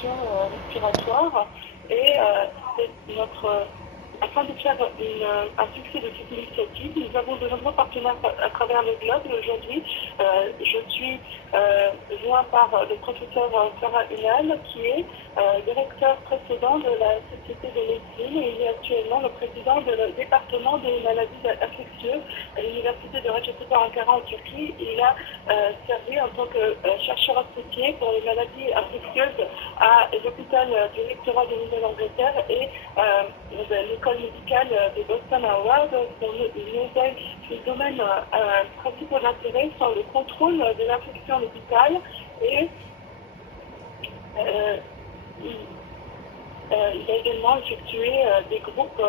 infections respiratoires et afin de faire un succès de cette initiative, nous avons de nombreux partenaires à travers le globe. Aujourd'hui, je suis joint par le professeur Sarah Hunal, qui est directeur précédent de la Société de médecine et il est actuellement le président du département des maladies infectieuses à l'université de Recep Ankara en Turquie. Il a servi en tant que chercheur associé pour les maladies infectieuses à l'hôpital du rectorat de Nouvelle-Angleterre et l'école médicale de Boston à Howard. Ses domaines principaux d'intérêt sont le contrôle de l'infection à l'hôpital et il a également effectué des groupes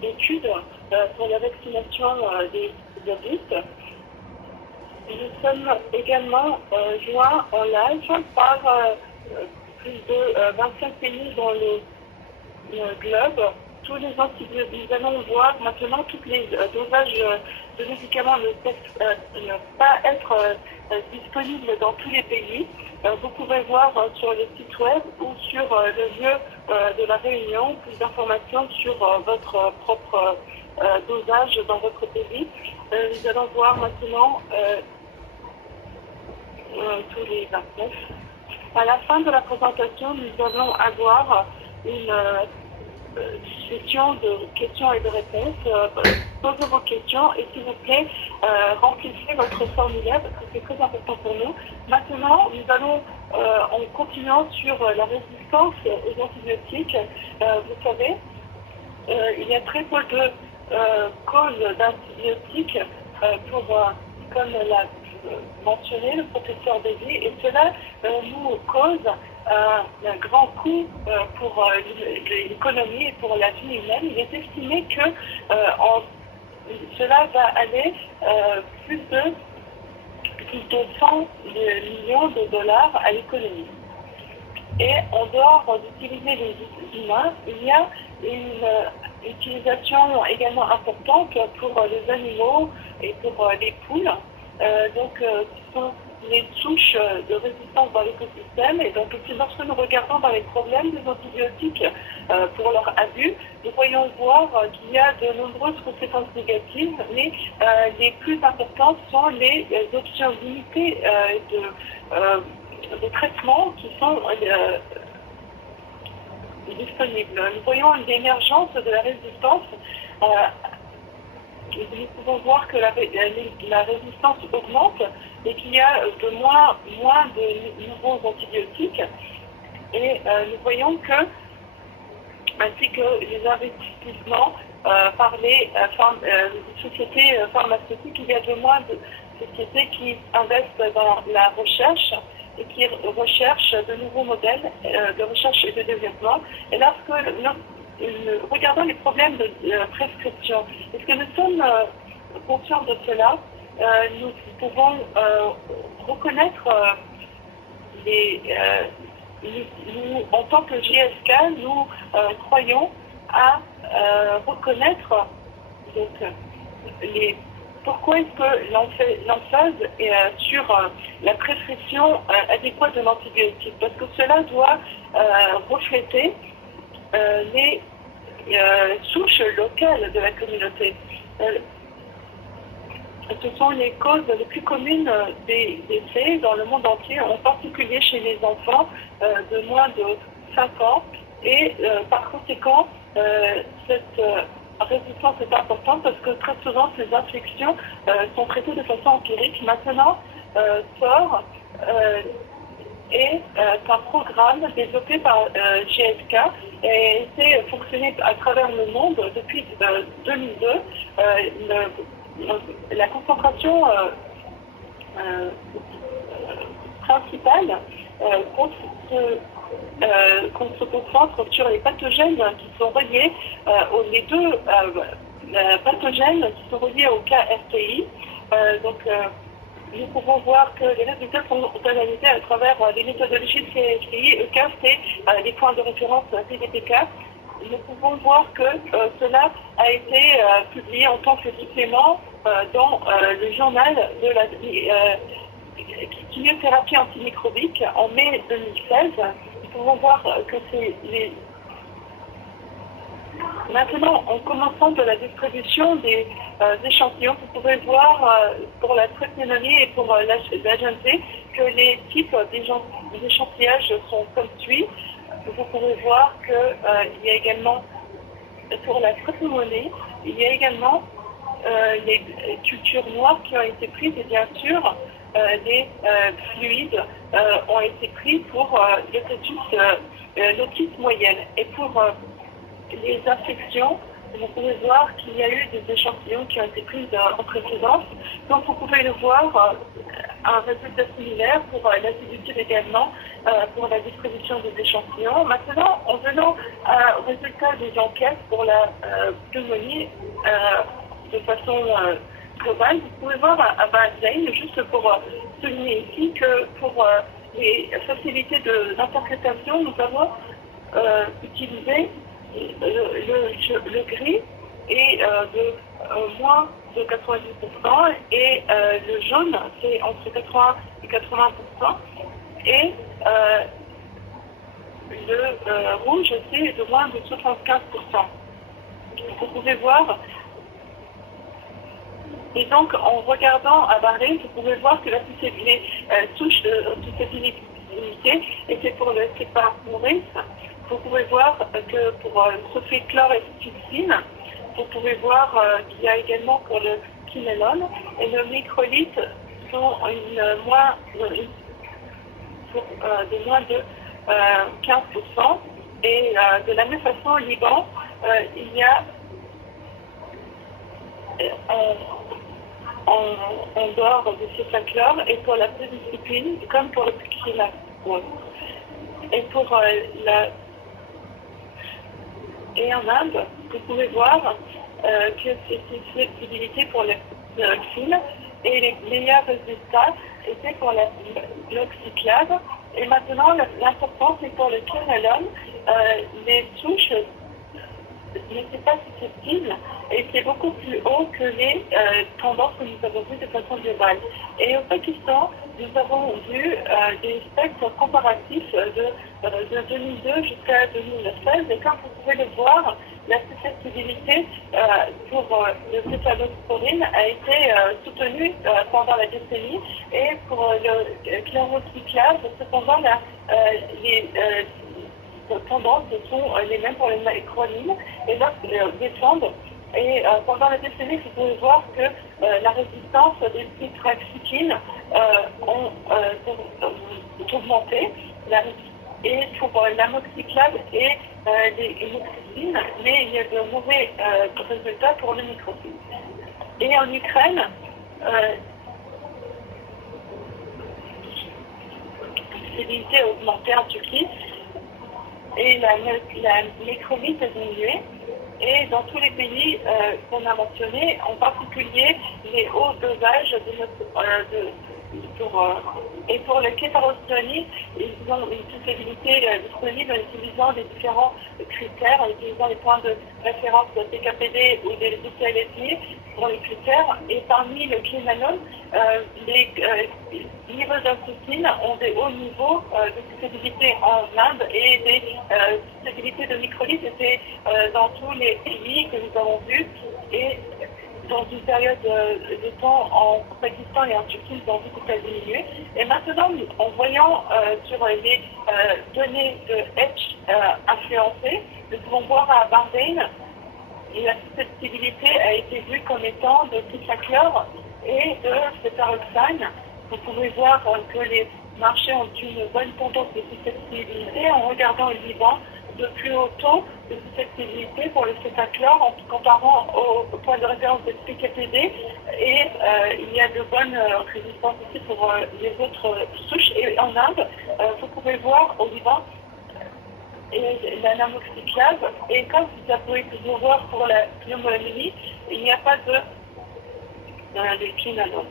d'études pour la vaccination des adultes. Nous sommes également joints en live par plus de 25 pays dans le globe. Tous les antibiotiques, nous allons voir maintenant tous les dosages de médicaments ne peuvent pas être disponibles dans tous les pays. Vous pouvez voir sur le site web ou sur le lieu de la réunion plus d'informations sur votre propre dosage dans votre pays. Nous allons voir maintenant tous les 29. À la fin de la présentation, nous allons avoir une session de questions et de réponses. Posez vos questions et s'il vous plaît, remplissez votre formulaire parce que c'est très important pour nous. Maintenant, nous allons, en continuant sur la résistance aux antibiotiques, vous savez, il y a très peu de causes d'antibiotiques comme l'a mentionné le professeur Davy, et cela nous cause un grand coût pour l'économie et pour la vie humaine. Il est estimé que cela va aller plus de 100 millions de dollars à l'économie. Et en dehors d'utiliser les humains, il y a une utilisation également importante pour les animaux et pour les poules. Ce sont les souches de résistance dans l'écosystème. Et donc, lorsque nous regardons dans les problèmes des antibiotiques pour leur abus, nous voyons voir qu'il y a de nombreuses conséquences négatives, mais les plus importantes sont les options limitées de traitement qui sont disponibles. Nous voyons l'émergence de la résistance. Nous pouvons voir que la résistance augmente et qu'il y a de moins de nouveaux antibiotiques. Et nous voyons que, ainsi que les investissements par les sociétés pharmaceutiques, il y a de moins de sociétés qui investent dans la recherche et qui recherchent de nouveaux modèles de recherche et de développement. Et lorsque regardons les problèmes de prescription, est-ce que nous sommes conscients de cela? Nous pouvons reconnaître nous, en tant que GSK, nous croyons à reconnaître pourquoi est-ce que l'emphase est sur la prescription adéquate de l'antibiotique? Parce que cela doit refléter les souches locales de la communauté. Ce sont les causes les plus communes des décès dans le monde entier, en particulier chez les enfants de moins de 5 ans. Et par conséquent, cette résistance est importante parce que très souvent ces infections sont traitées de façon empirique. Maintenant, SOR est un programme développé par GSK et a été fonctionné à travers le monde depuis 2002. La concentration principale qu'on se concentre sur les pathogènes qui sont reliés les deux pathogènes qui sont reliés au cas RTI. Nous pouvons voir que les résultats sont analysés à travers les méthodologies de CRTI, ECAS et les points de référence CDPK. Nous pouvons voir que cela a été publié en tant que supplément dans le journal de chimiothérapie antimicrobique en mai 2016. Nous pouvons voir que c'est les... Maintenant, en commençant de la distribution des échantillons, vous pouvez voir pour la trichinonie et pour l'AGNT que les types d'échantillage sont comme suit. Vous pouvez voir qu'il y a également, pour la trichinonie, il y a également les cultures noires qui ont été prises et bien sûr les fluides ont été pris pour l'otitis moyenne. Et pour les infections, vous pouvez voir qu'il y a eu des échantillons qui ont été pris en précédence. Donc vous pouvez le voir, un résultat similaire pour l'acidité également, pour la distribution des échantillons. Maintenant, en venant au résultat des enquêtes pour la pneumonie de façon globale, vous pouvez voir à Bahreïn, juste pour souligner ici que pour les facilités d'interprétation, nous avons utilisé le gris est de moins de 90% et le jaune c'est entre 80 et 80% et le rouge c'est de moins de 75%. Vous pouvez voir. Et donc, en regardant à Bahreïn, vous pouvez voir que la souche de susceptibilité était pour le Cépar Maurice. Vous pouvez voir que pour sulféchlorhexidine, vous pouvez voir qu'il y a également pour le quinolone et le microlithe sont de moins de 15%. Et de la même façon, au Liban, il y a en dehors de céphalchlore et pour la pénicilline comme pour le picrilamine. Et pour et en Inde, vous pouvez voir que c'est une flexibilité pour le fil et les meilleurs résultats étaient pour l'oxyclave. Et maintenant, l'important c'est pour le quinolone, les souches n'étaient pas susceptibles et c'est beaucoup plus haut que les tendances que nous avons vues de façon globale. Et au Pakistan, nous avons vu des spectres comparatifs de 2002 jusqu'à 2016 et comme vous pouvez le voir, la susceptibilité pour le céphalosporine a été soutenue pendant la décennie et pour le chlorocyclase, cependant, les tendances sont les mêmes pour les micronines et lorsqu'elles descendent. Et pendant la décennie, vous pouvez voir que la résistance des tetracyclines ont augmenté. Et pour l'amoxiclave et les hémoxycines, mais il y a de mauvais résultats pour le microfilm. Et en Ukraine, l'activité a augmenté en Turquie et la microbite a diminué. Et dans tous les pays qu'on a mentionnés, en particulier les hauts dosages et pour le kétarostonie, ils ont une susceptibilité disponible en utilisant les différents critères, en utilisant les points de référence de TKPD ou des ICLSI pour les critères. Et parmi le quinolone, les niveaux d'insuline ont des hauts niveaux de susceptibilité en Inde et des susceptibilités de microlytes étaient dans tous les pays que nous avons vus. Et dans une période de temps en Pakistan et en Turquie, nous avons vu que ça a diminué. Et maintenant, en voyant sur les données de H influencées, nous pouvons voir à Bahreïn, la susceptibilité a été vue comme étant de céphachlore et de cétaroxane. Vous pouvez voir que les marchés ont une bonne tendance de susceptibilité en regardant le Liban de plus haut taux de susceptibilité pour le céphachlore en comparant au point de référence de PKPD et il y a de bonnes résistances aussi pour les autres souches. Et en Inde, vous pouvez voir au Liban la namoxiclave et comme vous pouvez toujours voir pour la pneumonie, il n'y a pas de quinolone.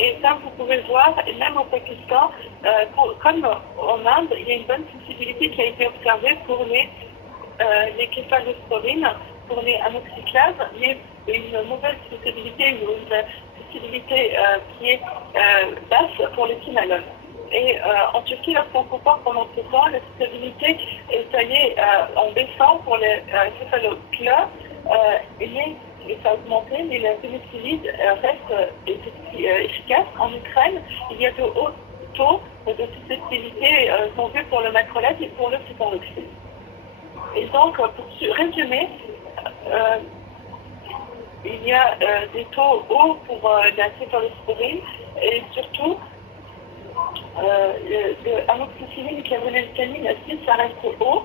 Et ça, vous pouvez voir, et même au Pakistan, comme en Inde, il y a une bonne sensibilité qui a été observée pour les céphalosporines pour les amoxiclaves, mais une mauvaise susceptibilité ou une susceptibilité qui est basse pour les quinolones. Et en Turquie, lorsqu'on compare pendant ce temps, la susceptibilité est taillée en baissant pour les céphaloclaves et ça a augmenté, mais la pénicilline reste efficace. En Ukraine, il y a de hauts taux de susceptibilité sont vus pour le macrolide et pour le citalopram. Et donc, pour résumer, il y a des taux hauts pour la céphalosporine et surtout l'amoxicilline et la phénylcaline aussi, ça reste haut.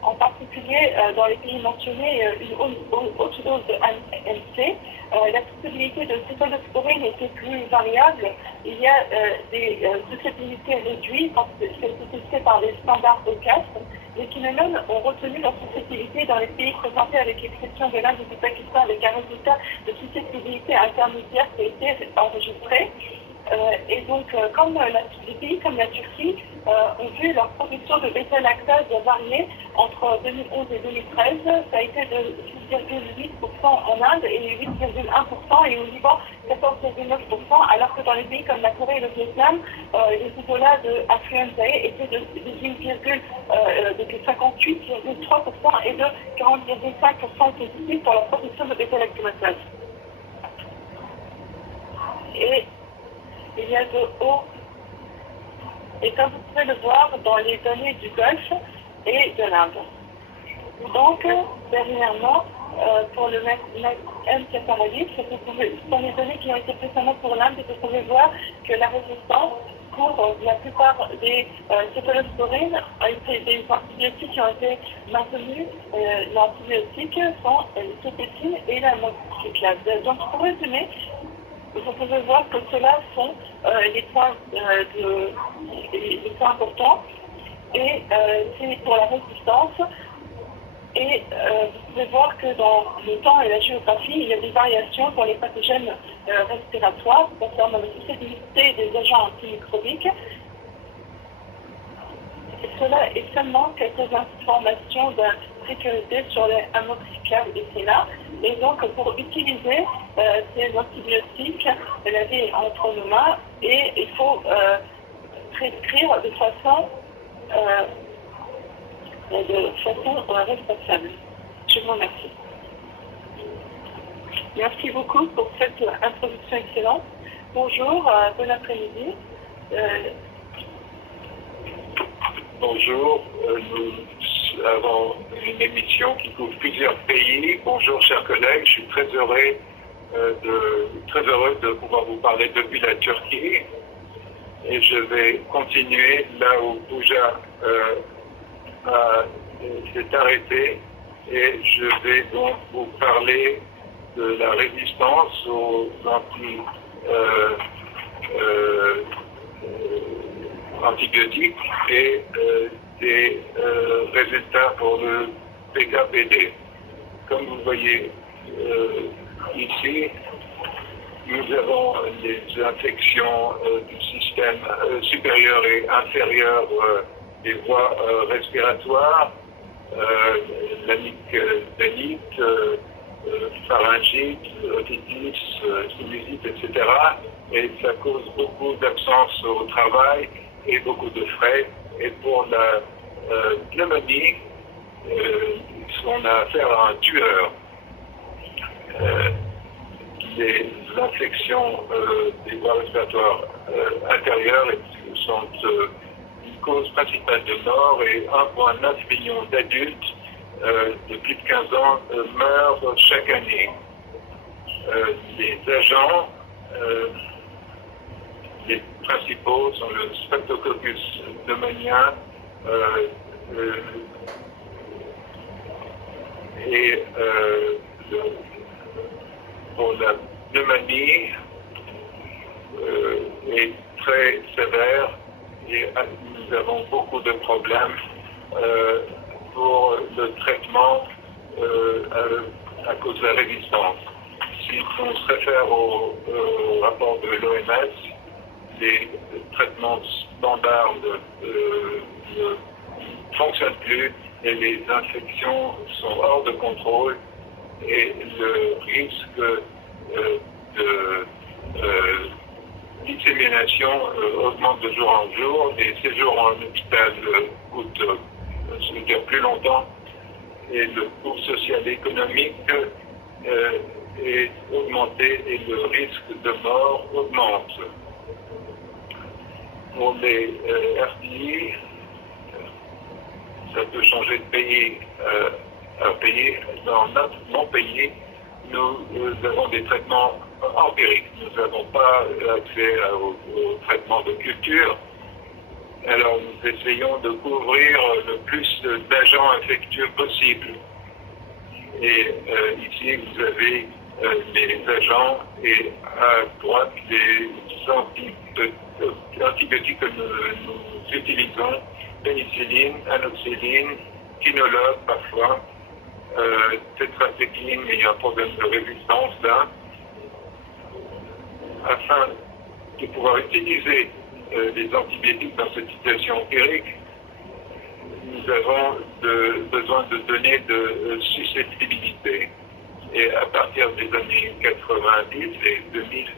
En particulier dans les pays mentionnés, une haute dose de AMC. La susceptibilité de céphalosporine était plus variable. Il y a des susceptibilités réduites quand c'est testé par les standards OCAS. Les quinolones ont retenu leur susceptibilité dans les pays présentés avec l'exception de l'Inde et du Pakistan avec un résultat de susceptibilité intermédiaire qui a été enregistré. Et donc, comme les pays comme la Turquie ont vu leur production de bêta-lactase varier entre 2011 et 2013, ça a été de 6,8% en Inde et 8,1% et au Liban 14,9%, alors que dans les pays comme la Corée et le Vietnam, les isolats de influenza étaient de 58,3% et de 40,5% positifs pour la production de bêta-lactamase. Et il y a de haut, et comme vous pouvez le voir dans les données du Golfe et de l'Inde. Donc, dernièrement, pour le encéphalite, dans les données qui ont été précédemment pour l'Inde, vous pouvez voir que la résistance pour la plupart des céphalosporines a été des antibiotiques qui ont été maintenus. L'antibiotique sont l'isotépine et la moxiclave. Donc, pour résumer, vous pouvez voir que ceux-là sont les points importants et c'est pour la résistance. Et vous pouvez voir que dans le temps et la géographie, il y a des variations pour les pathogènes respiratoires concernant la susceptibilité des agents antimicrobiques. Et cela est seulement quelques informations de sécurité sur les amoxiclaves et CELA. Et donc, pour utiliser ces antibiotiques, la vie est entre nos mains et il faut prescrire de façon responsable. Je vous remercie. Merci beaucoup pour cette introduction excellente. Bonjour, bon après-midi. Bonjour, nous avons une émission qui couvre plusieurs pays. Bonjour chers collègues, je suis très heureux de pouvoir vous parler depuis la Turquie. Et je vais continuer là où Pouja s'est arrêté. Et je vais donc vous parler de la résistance aux antibiotiques et des résultats pour le PKPD. Comme vous voyez ici, nous avons les infections du système supérieur et inférieur des voies respiratoires, l'amygdalite, pharyngite, otitis, sinusite, etc. Et ça cause beaucoup d'absence au travail et beaucoup de frais. Et pour la pneumonie, on a affaire à un tueur. Les infections des voies respiratoires intérieures sont une cause principale de mort et 1,9 million d'adultes de plus de 15 ans meurent chaque année. Les agents, les principaux sont le Streptococcus pneumoniae et pour la pneumonie est très sévère et nous avons beaucoup de problèmes pour le traitement à cause de la résistance. Si on se réfère au rapport de l'OMS, les traitements standards ne fonctionnent plus et les infections sont hors de contrôle et le risque de dissémination augmente de jour en jour. Les séjours en hôpital coûtent plus longtemps et le coût social et économique est augmenté et le risque de mort augmente. Pour les RTI, ça peut changer de pays à pays. Dans notre non-pays, nous avons des traitements empiriques. Nous n'avons pas accès au traitement de culture. Alors nous essayons de couvrir le plus d'agents infectieux possible. Et ici, vous avez les agents et à droite les antibiotiques que nous utilisons, pénicilline, amoxicilline, quinolone parfois, tétracycline, il y a un problème de résistance là. Afin de pouvoir utiliser les antibiotiques dans cette situation empirique, nous avons besoin de données de susceptibilité. Et à partir des années 90 et 2000,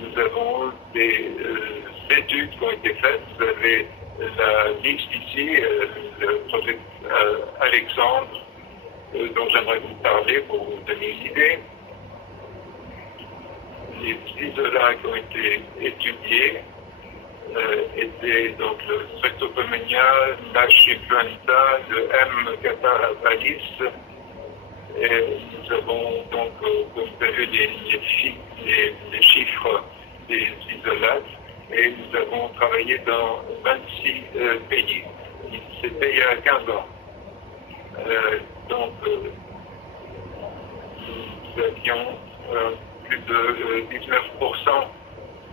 nous avons des études qui ont été faites. Vous avez la liste ici, le projet Alexandre, dont j'aimerais vous parler pour vous donner une idée. Les isolats qui ont été étudiés étaient donc le Streptococcus, l'H. influenza, le M. catarapalis. Et nous avons donc, comme vous avez les chiffres des isolates, et nous avons travaillé dans 26 pays. C'était il y a 15 ans. Donc, nous avions plus de 19%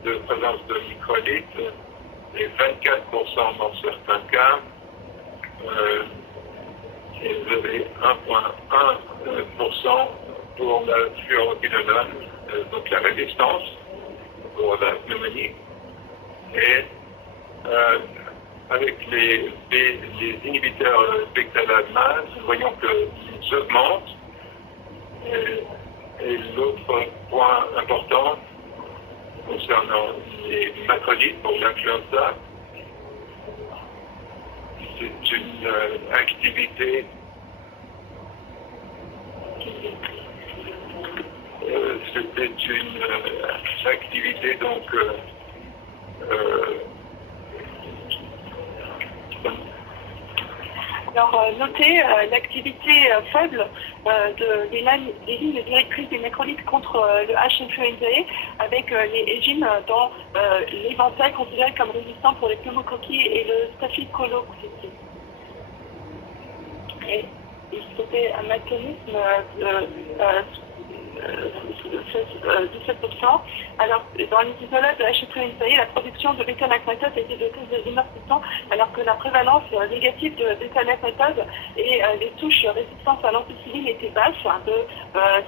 de présence de microlithes et 24% dans certains cas. Et vous avez 1,1% pour la fluoroquinolone, donc la résistance pour la pneumonie. Et avec les inhibiteurs bêta-lactame, nous voyons qu'ils augmentent. Et l'autre point important concernant les macrolides pour l'influenza, c'est une activité donc Alors, notez l'activité faible des lignes directrices des macrolides contre le H. influenzae avec les gènes dans l'éventail considéré comme résistant pour les pneumocoquilles et le staphylococcus. Et c'était un mécanisme de 17%. Alors, dans les isolates de H. influenzae, la production de bêta-lactamase était de 19%, alors que la prévalence négative de bêta-lactamase et les touches résistantes à l'ampicilline étaient basses, de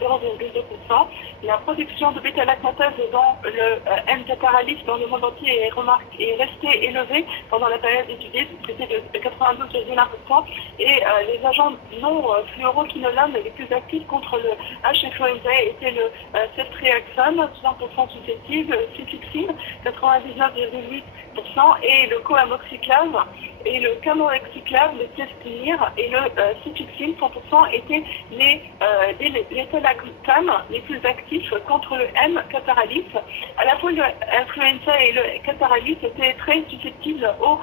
0,2%. La production de bêta-lactamase dans le M. catarapalis dans le monde entier est restée élevée pendant la période étudiée, c'était de 92,1%, et les agents non fluoroquinolones les plus actifs contre le H. influenzae étaient le ceftriaxone, 100% susceptible, cefixime, 99,8%, et le coamoxiclave, et le camorexiclave, le ceftinir, et le cefixime, 100% étaient les bêta-lactame les plus actifs contre le M. catarapalis. À la fois l'influenza et le catarapalis étaient très susceptibles au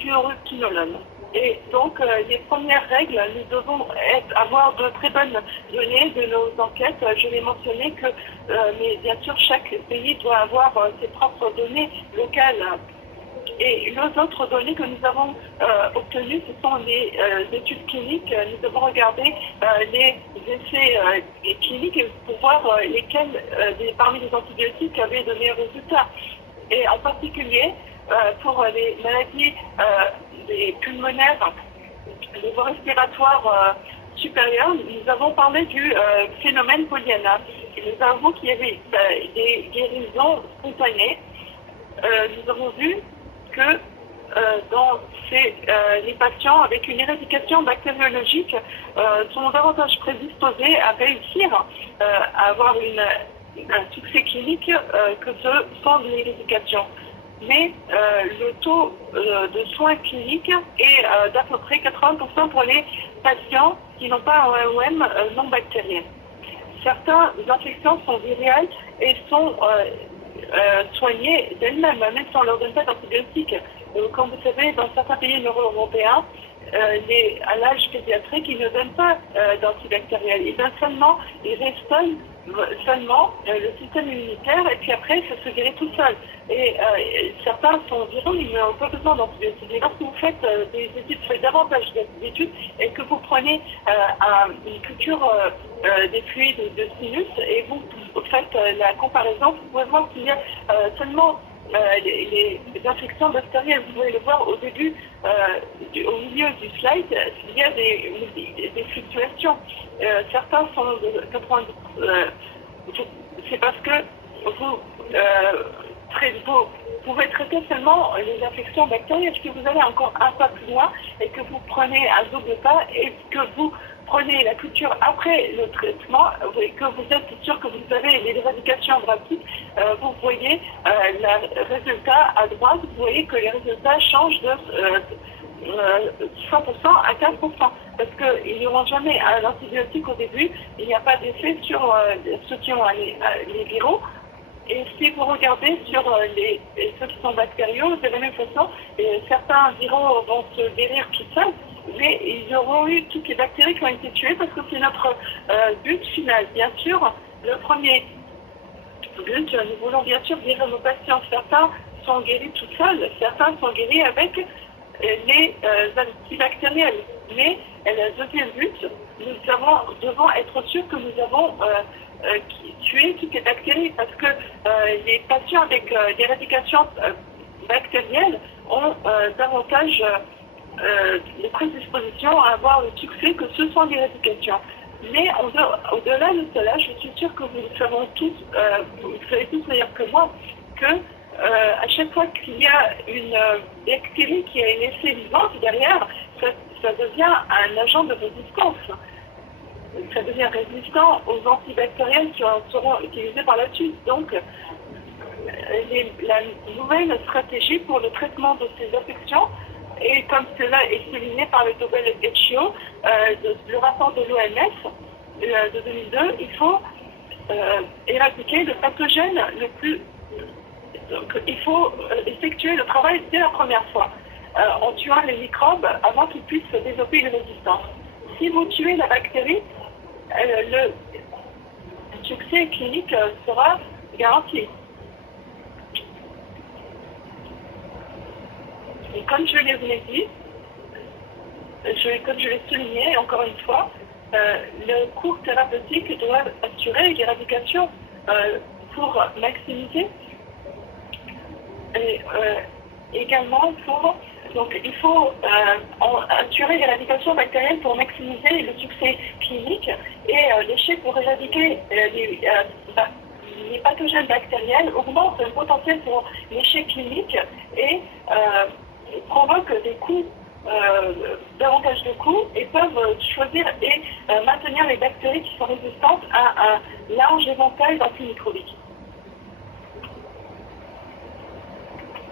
fluoroquinolone. Et donc, les premières règles, nous devons avoir de très bonnes données de nos enquêtes. Je vais mentionner que, mais bien sûr, chaque pays doit avoir ses propres données locales. Et les autres données que nous avons obtenues, ce sont les études cliniques. Nous avons regardé les essais cliniques pour voir lesquels parmi les antibiotiques avaient donné résultats. Et en particulier, pour les maladies des pulmonaires, les voies respiratoires supérieures, nous avons parlé du phénomène Pollyanna. Et nous avons qu'il y avait des guérisons spontanées. Nous avons vu que les patients avec une éradication bactériologique sont davantage prédisposés à réussir à avoir un succès clinique que ceux sans l'éradication. Mais le taux de soins cliniques est d'à peu près 80% pour les patients qui n'ont pas un OM non bactérien. Certaines infections sont virales et sont soignées d'elles-mêmes, même si on ne leur donne pas d'antibiotiques. Comme vous savez, dans certains pays nord-européens, à l'âge pédiatrique, ils ne donnent pas d'antibactériels. Ils donnent seulement, ils restaument seulement le système immunitaire et puis après, ça se guérit tout seul. Et certains sont viraux, ils n'ont pas besoin d'antibiotiques. Et lorsque vous faites des études, vous faites davantage d'études et que vous prenez une culture des fluides de sinus et vous faites la comparaison, vous pouvez voir qu'il y a seulement les infections bactérielles. Vous pouvez le voir au début, au milieu du slide, il y a des fluctuations. Certains sont de 90. C'est parce que vous pouvez traiter seulement les infections bactérielles. Si vous allez encore un pas plus loin et que vous prenez un double pas et que vous prenez la culture après le traitement et que vous êtes sûr que vous avez l'éradication drastique, vous voyez le résultat à droite, vous voyez que les résultats changent de 100% à 15%. Parce qu'ils n'auront jamais un antibiotique au début, il n'y a pas d'effet sur ceux qui ont les viraux. Et si vous regardez sur ceux qui sont bactériaux, de la même façon, certains viraux vont se guérir tout seuls, mais ils auront eu toutes les bactéries qui ont été tuées parce que c'est notre but final. Bien sûr, le premier but, nous voulons bien sûr guérir nos patients. Certains sont guéris tout seuls, certains sont guéris avec les antibactériels. Mais le deuxième but, nous devons être sûrs que nous avons tué toutes les bactéries parce que les patients avec l'éradication bactérielle ont davantage de prédispositions à avoir le succès que ceux sans l'éradication. Mais au-delà de cela, je suis sûre que vous savez tous meilleur que moi que à chaque fois qu'il y a une bactérie qui a une effet vivante derrière, ça devient un agent de résistance. Ça devient résistant aux antibactériels qui seront utilisés par la suite. Donc, la nouvelle stratégie pour le traitement de ces infections, et comme cela est souligné par le WHO, le rapport de l'OMS de 2002, il faut éradiquer le pathogène le plus. Donc, il faut effectuer le travail dès la première fois, en tuant les microbes avant qu'ils puissent développer une résistance. Si vous tuez la bactérie, le succès clinique sera garanti. Et comme je l'ai dit, comme je l'ai souligné encore une fois, le cours thérapeutique doit assurer l'éradication pour maximiser et également donc il faut assurer l'éradication bactérienne pour maximiser le succès clinique et l'échec pour éradiquer les pathogènes bactériels augmente le potentiel pour l'échec clinique et provoque des coûts, davantage de coûts et peuvent choisir et maintenir les bactéries qui sont résistantes à un large éventail d'antimicrobiques.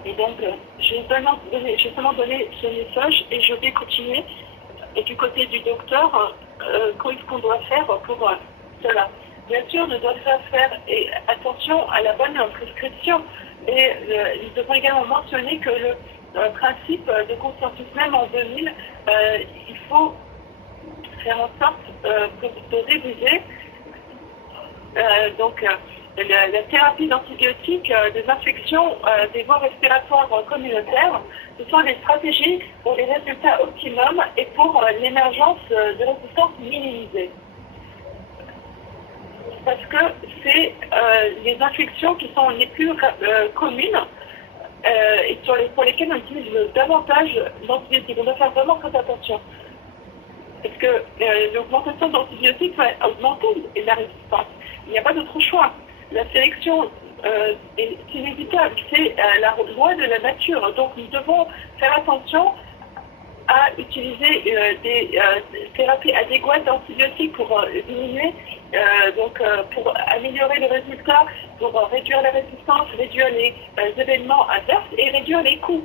Et donc, j'ai seulement donné ce message et je vais continuer. Et du côté du docteur, qu'est-ce qu'on doit faire pour cela? Bien sûr, nous devons faire attention à la bonne prescription. Et nous devons également mentionner que le principe de consensus, même en 2000, il faut faire en sorte de réviser. La thérapie d'antibiotiques des infections des voies respiratoires communautaires, ce sont des stratégies pour les résultats optimums et pour l'émergence de résistance minimisée. Parce que c'est les infections qui sont les plus communes et pour lesquelles on utilise davantage d'antibiotiques. On doit faire vraiment très attention. Parce que l'augmentation d'antibiotiques va augmenter la résistance. Il n'y a pas d'autre choix. La sélection est inévitable. C'est la loi de la nature. Donc nous devons faire attention à utiliser des thérapies adéquates d'antibiotiques pour diminuer, pour améliorer le résultat, pour réduire la résistance, réduire les événements adverses et réduire les coûts.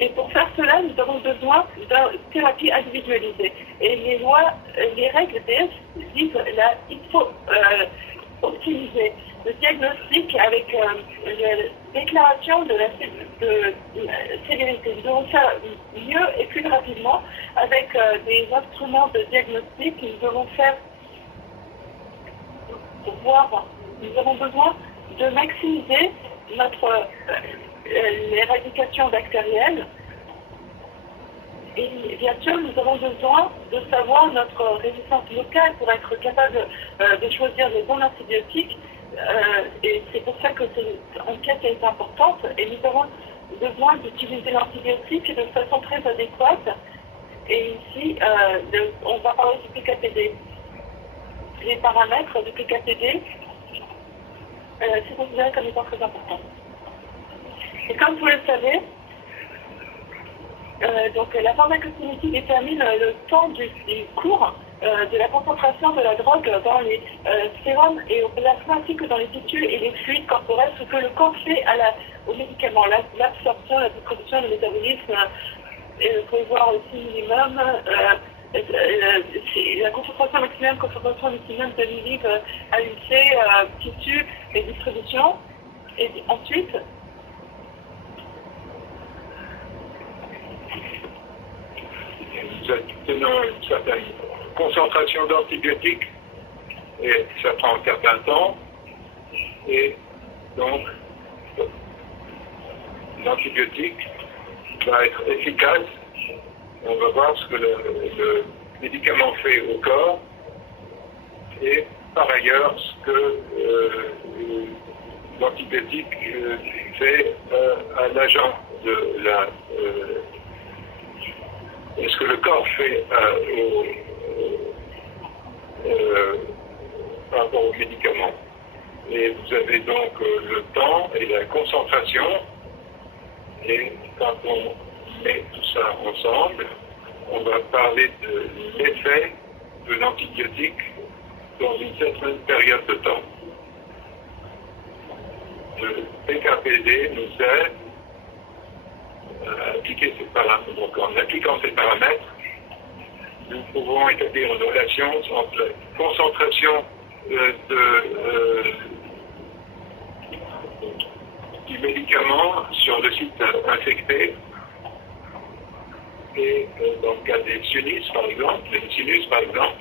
Et pour faire cela, nous avons besoin d'une thérapie individualisée. Et les règles DS disent là, il faut optimiser le diagnostic avec la déclaration de la sévérité. Nous devons faire mieux et plus rapidement avec des instruments de diagnostic. Nous devons faire nous avons besoin de maximiser notre l'éradication bactérienne. Et bien sûr, nous avons besoin de savoir notre résistance locale pour être capable de choisir les bons antibiotiques. Et c'est pour ça que cette enquête est importante. Et nous avons besoin d'utiliser l'antibiotique de façon très adéquate. Et ici, on va parler du PKPD. Les paramètres du PKPD, c'est considéré comme étant très important. Et comme vous le savez, la pharmacokinétique détermine le temps du cours de la concentration de la drogue dans les sérums et au plasma ainsi que dans les tissus et les fluides corporels, ce que le corps fait aux médicaments, l'absorption, la distribution, le métabolisme. Vous pouvez voir aussi minimum, la concentration maximum de millilitres à l'UC, tissu et distribution. Et ensuite, nous obtenons une certaine concentration d'antibiotiques et ça prend un certain temps et donc l'antibiotique va être efficace. On va voir ce que le médicament fait au corps et par ailleurs ce que l'antibiotique fait à l'agent de la et ce que le corps fait par rapport aux médicaments. Et vous avez donc le temps et la concentration. Et quand on met tout ça ensemble, on va parler de l'effet de l'antibiotique dans une certaine période de temps. Le PKPD nous aide à appliquer ces paramètres. Donc en appliquant ces paramètres, nous pouvons établir une relation entre la concentration du médicament sur le site infecté et dans le cas des sinus par exemple,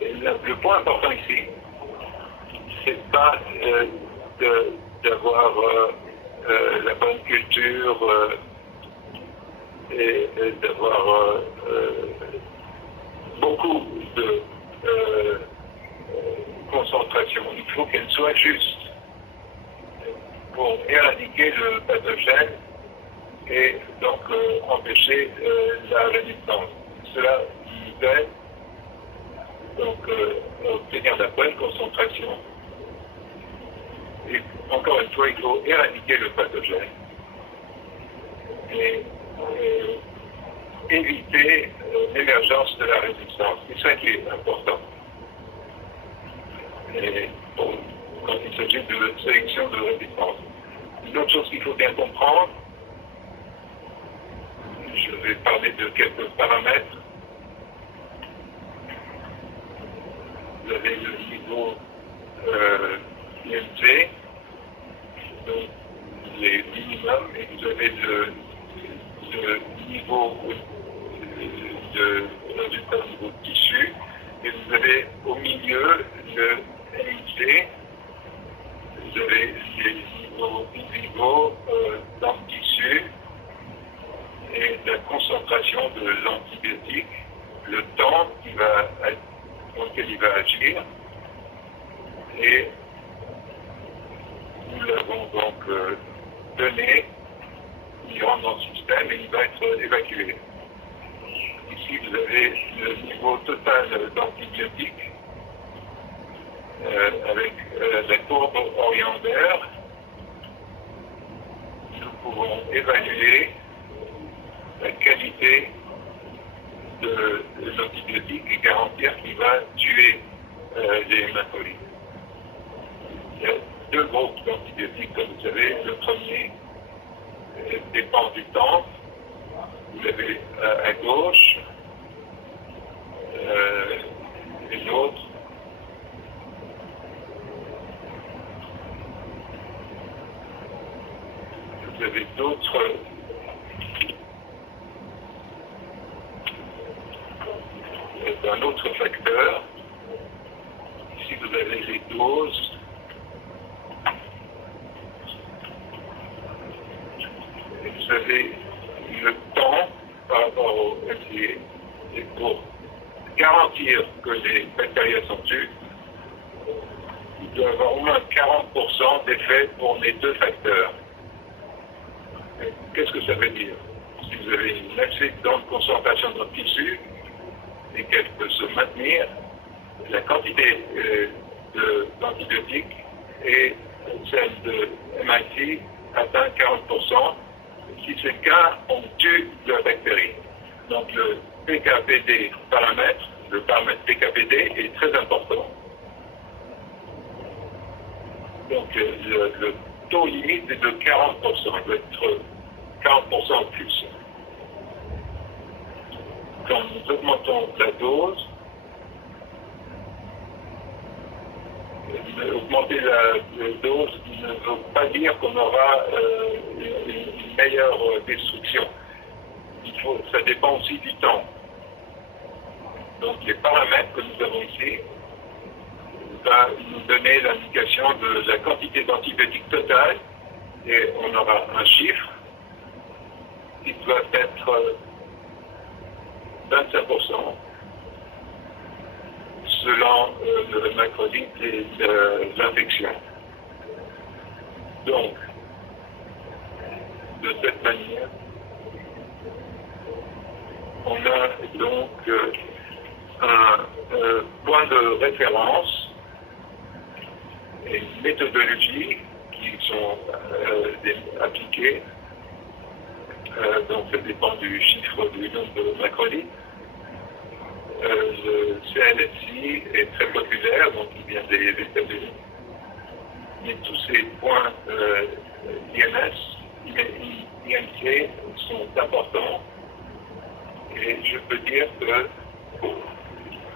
le point important ici, c'est pas d'avoir la bonne culture et d'avoir beaucoup de concentration. Il faut qu'elle soit juste pour éradiquer le pathogène et donc empêcher la résistance. Cela nous aide donc à obtenir la bonne concentration. Et encore une fois, il faut éradiquer le pathogène et éviter l'émergence de la résistance. C'est ça qui est important. Et bon, quand il s'agit de sélection de résistance. Une autre chose qu'il faut bien comprendre, je vais parler de quelques paramètres. Vous avez le niveau IMC, donc les minimums, et vous avez le niveau de résultat au niveau de tissu, et vous avez au milieu le MIC, vous avez les niveaux in vivo dans le tissu et la concentration de l'antibiotique, le temps dans lequel il va agir, et nous l'avons donc donné, il rentre dans le système et il va être évacué. Ici, vous avez le niveau total d'antibiotiques avec la courbe orientaire pouvons évaluer la qualité de l'antibiotique et garantir qu'il va tuer les macrolides. Il y a deux groupes d'antibiotiques, comme vous savez. Le premier dépend du temps. Vous l'avez à gauche, et l'autre vous avez d'autres un autre facteur. Ici vous avez les doses. Et vous avez le temps par rapport au FDA. Et pour garantir que les bactéries sont tues, il doit y avoir au moins 40% d'effet pour les deux facteurs. Qu'est-ce que ça veut dire? Si vous avez une assez grande concentration dans le tissu et qu'elle peut se maintenir, la quantité d'antibiotiques et celle de MIT atteint 40%. Si c'est le cas, on tue la bactérie. Donc le PKPD paramètre, le paramètre PKPD est très important. Donc le taux limite est de 40%, il doit être 40% de plus. Quand nous augmentons la dose, augmenter la dose ne veut pas dire qu'on aura une meilleure destruction. Ça dépend aussi du temps. Donc les paramètres que nous avons ici vont nous donner l'indication de la quantité d'antibiotiques totale et on aura un chiffre qui doit être 25% selon le macrolide et l'infection. Donc, de cette manière, on a donc un point de référence et une méthodologie qui sont appliquées. Donc ça dépend du chiffre du nombre de macrolides. Le CLSI est très populaire, donc il vient des États-Unis. Mais tous ces points IMC sont importants. Et je peux dire que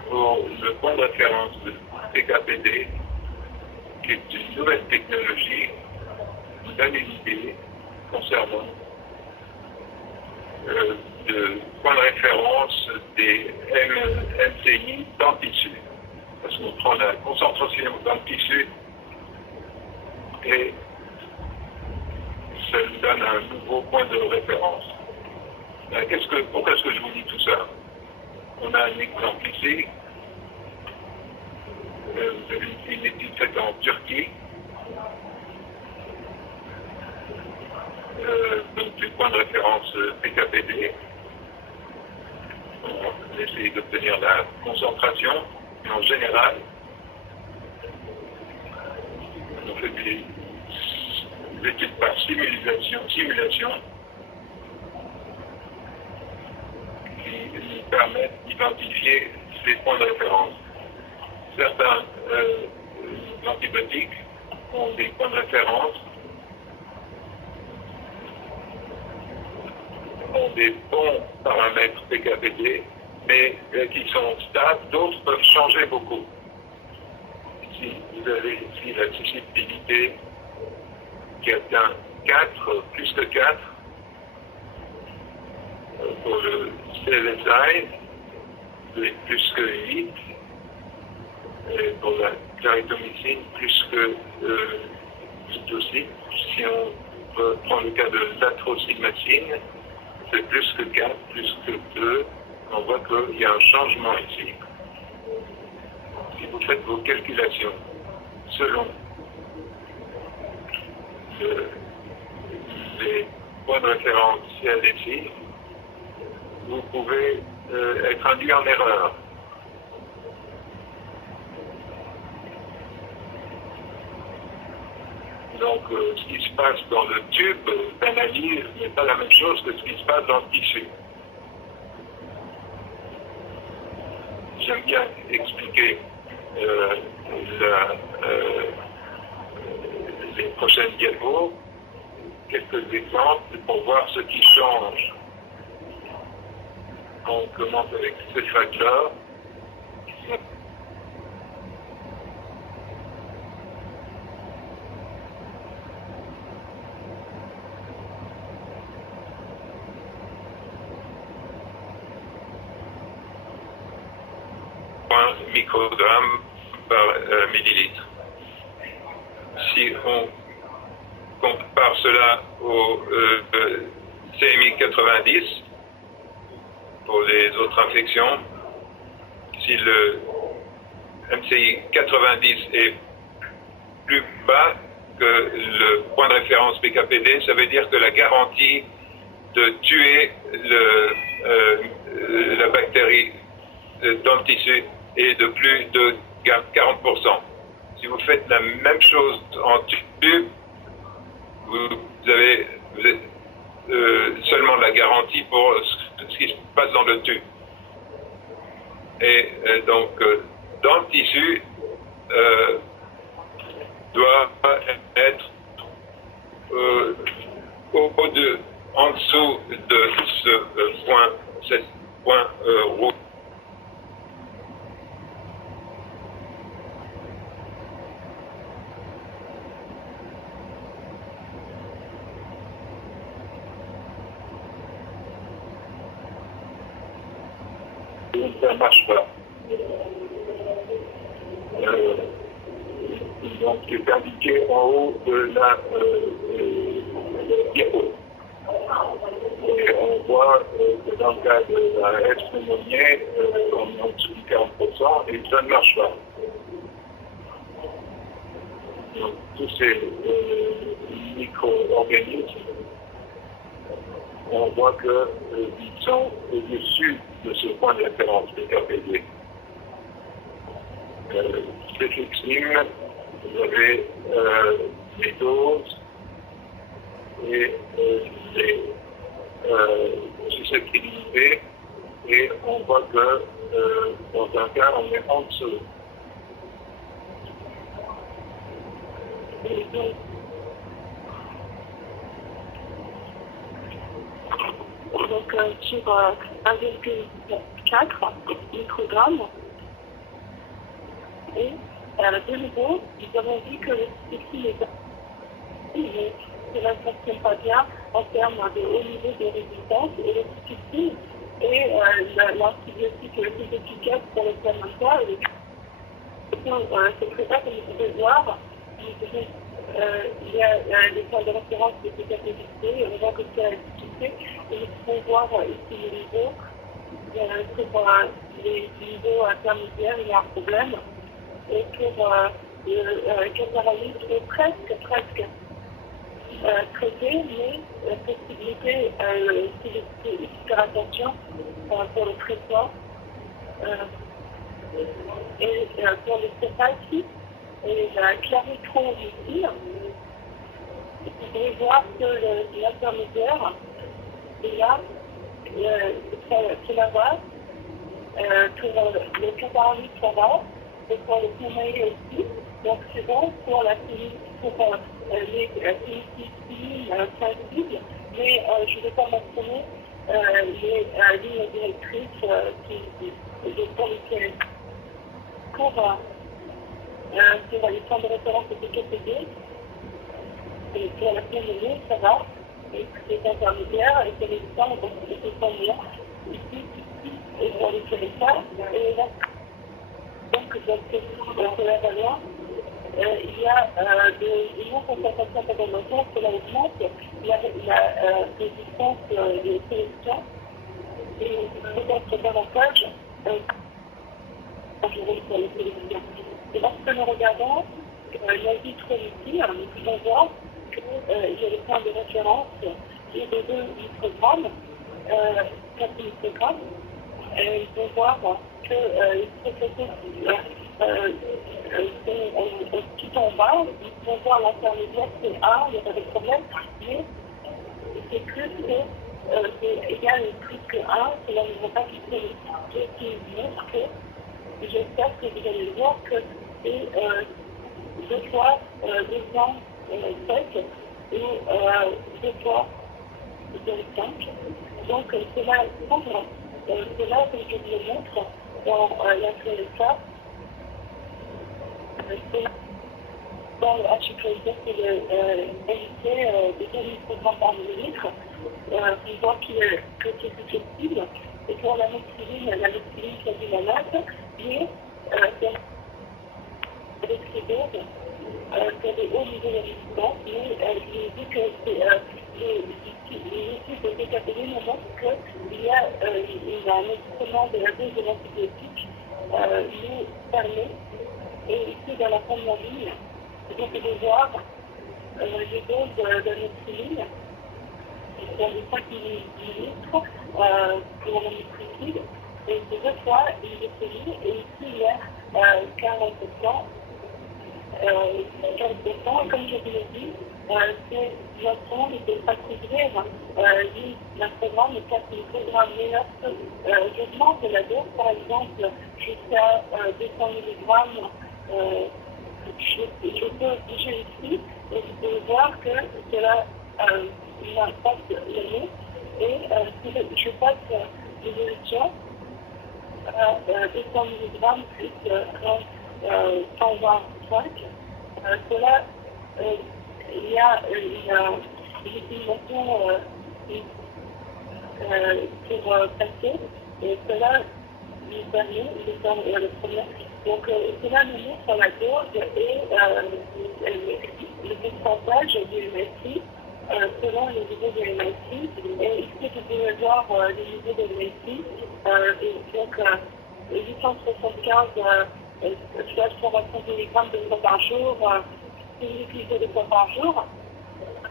pour le point de référence de PKPD, qui est une nouvelle technologie, nous donne une idée concernant de point de référence des MCI dans le tissu. Parce qu'on prend la concentration dans le tissu et ça nous donne un nouveau point de référence. Pourquoi est-ce que je vous dis tout ça? On a un exemple ici. Vous avez une étude faite en Turquie. Donc les points de référence PKPD. On essaie d'obtenir la concentration, mais en général, on fait des études par simulation qui nous permettent d'identifier ces points de référence. Certains antibiotiques ont des points de référence, ont des bons paramètres PKPD, mais qui sont stables, d'autres peuvent changer beaucoup. Si vous avez ici la susceptibilité qui atteint 4, plus que 4, pour le CLSI, plus que 8, et pour la claritomycine, plus que 8 aussi. Si on prend le cas de l'atrocimacine, c'est plus que 4, plus que 2. On voit qu'il y a un changement ici. Si vous faites vos calculations selon les points de référence CLSI, vous pouvez être induit en erreur. donc, ce qui se passe dans le tube d'analyse n'est pas la même chose que ce qui se passe dans le tissu. J'aime bien expliquer les prochaines diapos, quelques exemples pour voir ce qui change. On commence avec ce facteur. Microgrammes par millilitre. Si on compare cela au CMI 90 pour les autres infections, si le MCI 90 est plus bas que le point de référence PKPD, ça veut dire que la garantie de tuer la bactérie dans le tissu est de plus de 40%. Si vous faites la même chose en tube, vous avez seulement la garantie pour ce qui se passe dans le tube. Et donc, dans le tissu, doit être en dessous de ce point rouge. Ça ne marche pas. Donc, c'est indiqué en haut de la diapo. Et on voit que dans le cas de la S pneumoniae, on est en dessous de 40% et ça ne marche pas. Donc, tous ces micro-organismes, on voit qu'ils sont au-dessus de ce point de référence PKPD. Cétrixime, vous avez les doses et les susceptibilités, et on voit que dans un cas, on est en dessous. Et donc sur 1,4 microgrammes. Et de nouveau, nous avons vu que le cécile est mais cela ne fonctionne pas bien en termes de haut niveau de résistance et le cécile et l'antibiotique le plus efficace pour les fermenteurs. C'est très bien, comme vous pouvez voir. Il y a des points de référence de PKPD, on voit que c'est à l'efficacité, et nous pouvons voir ici les niveaux. Pour les niveaux intermédiaires, il y a un problème. Et pour le cataracte, il est presque traité, mais la possibilité, c'est l'hypertension pour le traitement. Et pour les céphalites et la clarithromycine, vous pouvez voir que l'intermédiaire est là, c'est la base. Pour le cataracte, ça va, et pour le pneumonie aussi. Donc c'est bon pour la les pénicillines sensibles, mais je ne vais pas mentionner les lignes directrices pour lesquelles pour les points de référence de PKPD, et pour la pneumonie, ça va, et c'est intermédiaire, et c'est les temps, donc c'est pas bien, ici, et pour les ça, et là, donc c'est la valeur. Il y a des non-concentrations pathologiques, cela augmente la résistance des sélections et peut-être davantage dangereux pour les sélections. Et lorsque nous regardons l'azithromycine, nous pouvons voir qu'il y a des points de référence qui est de 2 microgrammes, 4 microgrammes. Nous pouvons voir que les processus tout en bas, on voit l'intermédiaire, c'est A, il n'y a pas de problème, mais c'est plus que c'est égal ou plus que 1, cela ne va pas quitter ce qui montre que j'espère que vous allez voir que c'est 2 fois 207 et 2 fois 5. Donc cela couvre, cela que je vous montre dans la CLSA, dans le HQLD, c'est le MIT des 2000 programmes par millilitre. On voit que c'est susceptible. Et pour la médecine quasi malade, mais avec ces doses, c'est des hauts niveaux de résistance, mais je dis que les études de décapélie nous montrent qu'il y a un ajustement de la dose de l'antibiotique nous permet, et ici dans la première ligne, donc de voir les doses de l'insuline, qui sont de 5 millilitres pour la métricide, et c'est 2 fois une décennie, et ici il y a 40%. Et comme je vous l'ai dit, c'est notre il ne peut pas couvrir la programme, car il faudra meilleur j'augmente la dose, par exemple, jusqu'à 200 mg. Je peux bouger ici et vous pouvez voir que cela impacte le nez. Et si je passe l'évolution à 200 mg plus 125, cela, il y a une estimation pour passer, et cela nous permet de faire le problème. Donc, cela nous montre la dose et le pourcentage du MSI selon le niveau de MSI. Et ici, vous pouvez voir le niveau de MSI. Donc, 875 soit 125 mg de fois par jour, si vous utilisez 2 fois par jour.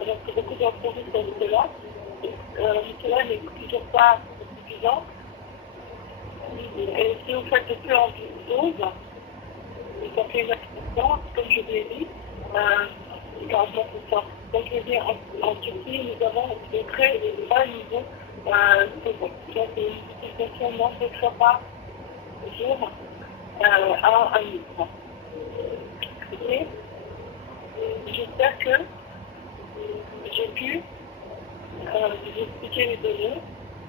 Donc, c'est beaucoup d'entreprises sur cela. Cela n'est toujours pas suffisant. Et si vous faites plus en dose, ça fait une assistance, comme je vous l'ai dit, 49%. Donc, je veux dire, en Turquie, nous avons de très bas niveaux. Donc, c'est une utilisation non 2 fois par jour à 1 litre. Et j'espère que j'ai pu vous expliquer les données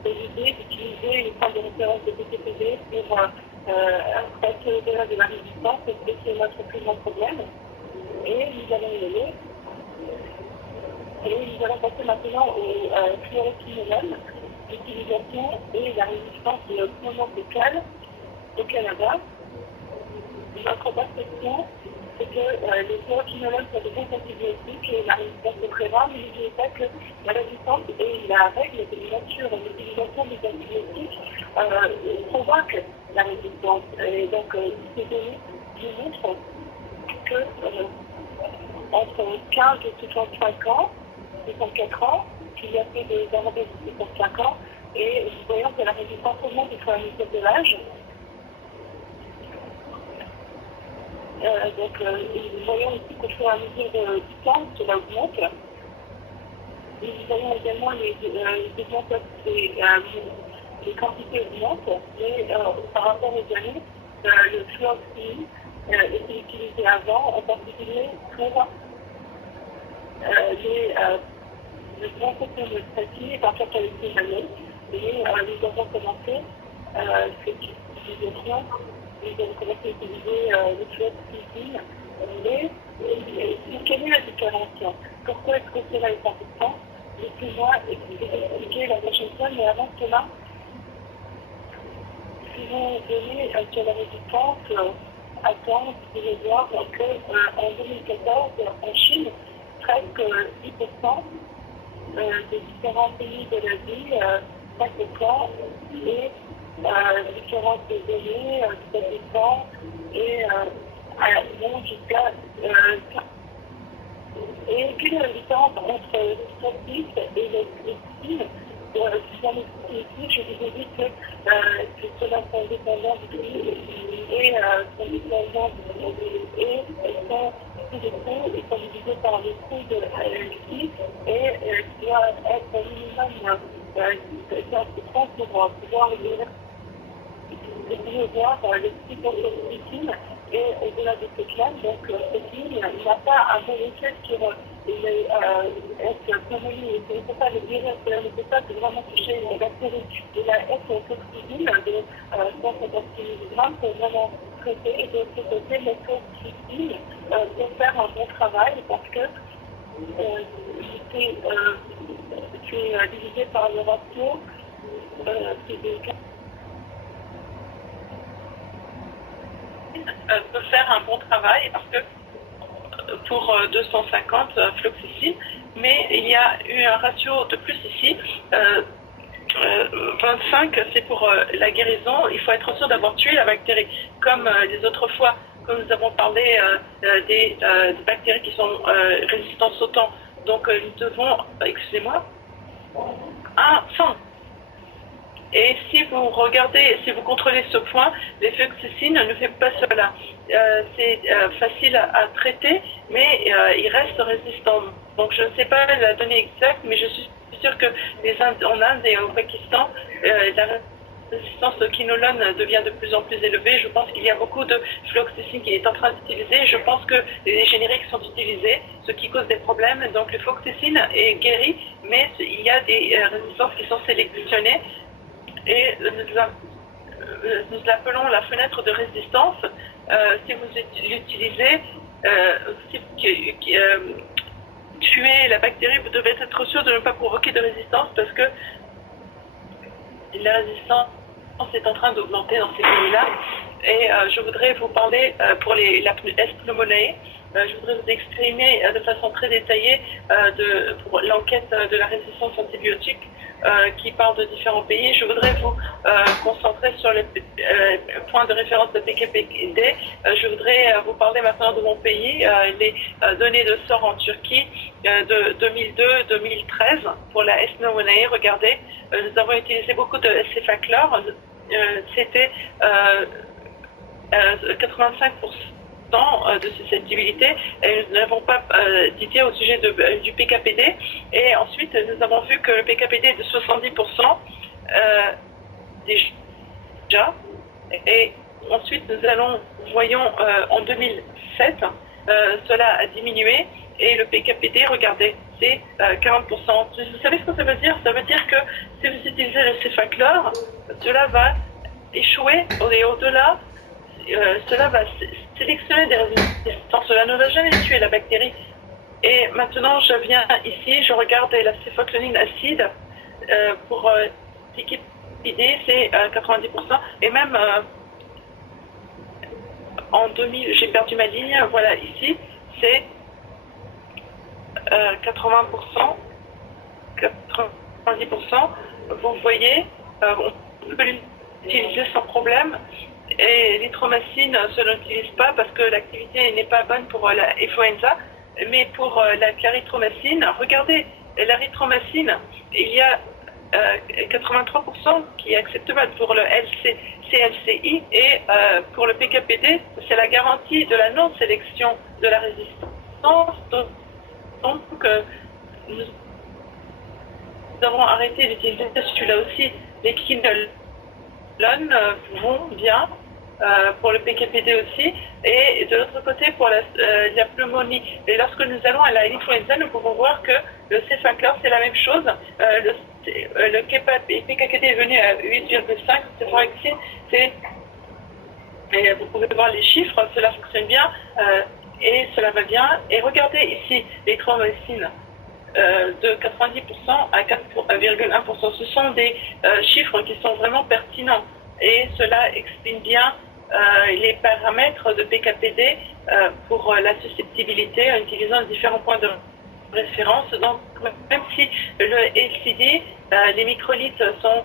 et l'idée d'utiliser les points de référence de PTPD pour passer au-delà de la résistance, parce que c'est notre plus grand problème. Et nous allons y aller. Et nous allons passer maintenant au fluoroquinolone, l'utilisation et la résistance de pneumonie locale au Canada. Notre perception, c'est que les fluoroquinolones sont de bons antibiotiques et la résistance est très rare, mais n'oubliez pas que la résistance et la règle de nature et l'utilisation des antibiotiques provoquent la résistance. Et donc, ces données nous montrent que entre 15 et 65 ans, 64 ans, qu'il y a fait des avantages de 65 ans, et nous voyons que la résistance augmente au fur et à mesure de l'âge. Donc, nous voyons aussi qu'au fur et à mesure du temps, cela augmente. Et nous voyons également les quantités augmentent, mais par rapport aux années, le fluoxyde était utilisé avant, en particulier pour le grand coton de statut par rapport à l'utilisation. Et nous avons commencé cette utilisation. Nous avons commencé à utiliser le fluoxyde. Mais quelle est la différence? Pourquoi est-ce que cela est important? Laissez-moi expliquer la prochaine fois, mais avant cela, si vous donnez sur la résistance, attends, vous pouvez voir qu'en 2014, en Chine, presque 10% des différents pays de l'Asie, 5%, et différentes données, statistiques, et vont jusqu'à 5%. Et quelle est la différence entre le sportif et le style? Dans le ici, je vous ai dit que cela sont dépendants du prix et sont dépendants et sont ils sont divisés par le coût de LLC et qui doit être au minimum 15% pour pouvoir voir le psychotoxicine et au-delà de cette ligne, donc cette ligne n'a pas un bon effet sur les S-communes, ce n'est pas le virus, ce n'est pas vraiment toucher les bactéries de la S-toxicine de 150 mg pour vraiment traiter et de ce côté les toxicines pour faire un bon travail parce que c'est divisé par le ratio peut faire un bon travail parce que pour 250 fluoxétine, mais il y a eu un ratio de plus ici. 25, c'est pour la guérison. Il faut être sûr d'avoir tué la bactérie, comme les autres fois, comme nous avons parlé des bactéries qui sont résistantes au temps. Donc nous devons, excusez-moi, 100. Et si vous regardez, si vous contrôlez ce point, l'effervescine ne fait pas cela. C'est facile à traiter, mais il reste résistant. Donc je ne sais pas la donnée exacte, mais je suis sûre que en Inde et au Pakistan, la résistance au quinolone devient de plus en plus élevée. Je pense qu'il y a beaucoup de fluoxétine qui est en train d'utiliser. Je pense que les génériques sont utilisés, ce qui cause des problèmes. Donc le fluoxétine est guéri, mais il y a des résistances qui sont sélectionnées. Et nous l'appelons la fenêtre de résistance. Si vous l'utilisez, tuer la bactérie, vous devez être sûr de ne pas provoquer de résistance parce que la résistance est en train d'augmenter dans ces pays-là. Et je voudrais vous parler pour la pneumoniae. Je voudrais vous exprimer de façon très détaillée pour l'enquête de la résistance antibiotique qui parle de différents pays. Je voudrais vous concentrer sur les points de référence de PKPD. Je voudrais vous parler maintenant de mon pays, les données de sort en Turquie de 2002-2013 pour la S-pneumoniae. Regardez, nous avons utilisé beaucoup de céphaclore. C'était 85% de susceptibilité et nous n'avons pas dit au sujet du PKPD et ensuite nous avons vu que le PKPD est de 70% déjà et ensuite voyons en 2007 cela a diminué et le PKPD, regardez, c'est 40%. Vous savez ce que ça veut dire? Ça veut dire que si vous utilisez le céphaclore, cela va échouer et au-delà cela va sélectionner des résistants. Cela ne va jamais tuer la bactérie. Et maintenant, je viens ici, je regarde la céphoclonine acide pour PKPD, c'est 90%. Et même en 2000, j'ai perdu ma ligne. Voilà, ici, c'est 80%. 90%. Vous voyez, on peut l'utiliser sans problème. Et l'ithromycine se l'utilise pas parce que l'activité n'est pas bonne pour la influenza, mais pour la clarithromycine, regardez, l'érythromycine, il y a 83% qui est acceptable pour le CLCI et pour le PKPD, c'est la garantie de la non-sélection de la résistance. Donc nous avons arrêté d'utiliser celui-là aussi. Les quinolones vont bien pour le PKPD aussi, et de l'autre côté pour la pneumonie. Et lorsque nous allons à l'influenza, nous pouvons voir que le céphaclore c'est la même chose. Le PKPD est venu à 8,5, céphaloxine, et vous pouvez voir les chiffres, cela fonctionne bien et cela va bien. Et regardez ici l'érythromycine. De 90% à 4,1%. Ce sont des chiffres qui sont vraiment pertinents et cela explique bien les paramètres de PKPD pour la susceptibilité en utilisant différents points de référence. Donc même si le LCD, les microlitres sont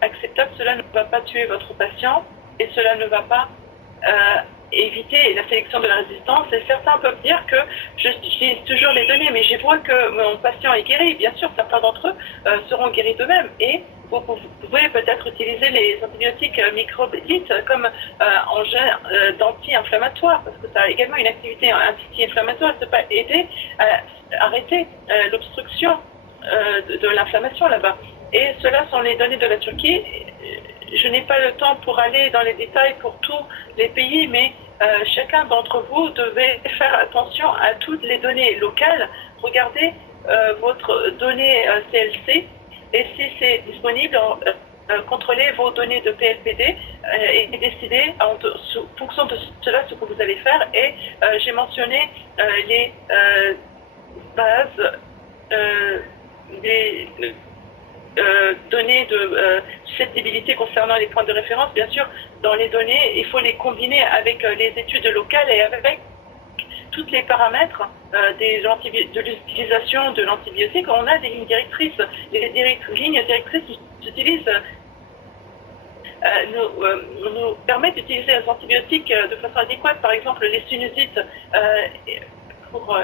acceptables, cela ne va pas tuer votre patient et cela ne va pas éviter la sélection de la résistance. Et certains peuvent dire que j'utilise toujours les données, mais je vois que mon patient est guéri. Bien sûr, certains d'entre eux seront guéris d'eux-mêmes. Et vous pouvez peut-être utiliser les antibiotiques microbites comme engin d'anti-inflammatoire, parce que ça a également une activité anti-inflammatoire, ça peut aider à arrêter l'obstruction de l'inflammation là-bas. Et cela sont les données de la Turquie. Je n'ai pas le temps pour aller dans les détails pour tous les pays, mais chacun d'entre vous devait faire attention à toutes les données locales. Regardez votre donnée CLC et si c'est disponible, contrôlez vos données de PLPD et décidez en fonction de cela ce que vous allez faire. Et j'ai mentionné les bases des données de susceptibilité concernant les points de référence. Bien sûr, dans les données, il faut les combiner avec les études locales et avec tous les paramètres de l'utilisation de l'antibiotique. On a des lignes directrices. Les lignes directrices nous permettent d'utiliser les antibiotiques de façon adéquate. Par exemple, les sinusites pour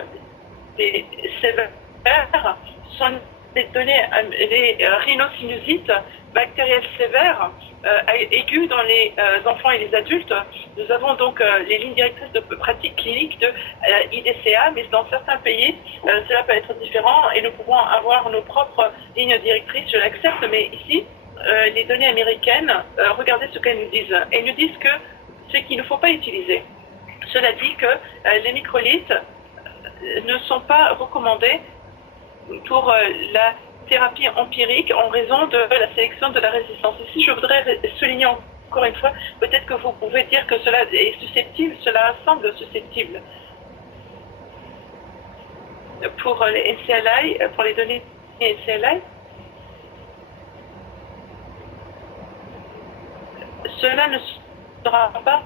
les sévères sont des données, les rhinosinusites bactérielles sévères aiguës dans les enfants et les adultes. Nous avons donc les lignes directrices de pratique clinique de IDCA, mais dans certains pays, cela peut être différent et nous pouvons avoir nos propres lignes directrices, je l'accepte, mais ici, les données américaines, regardez ce qu'elles nous disent. Elles nous disent que ce qu'il ne faut pas utiliser. Cela dit que les microlytes ne sont pas recommandés pour la thérapie empirique en raison de la sélection de la résistance. Ici, je voudrais souligner encore une fois, peut-être que vous pouvez dire que cela est susceptible, cela semble susceptible. Pour les NCLI, pour les données NCLI, cela ne sera pas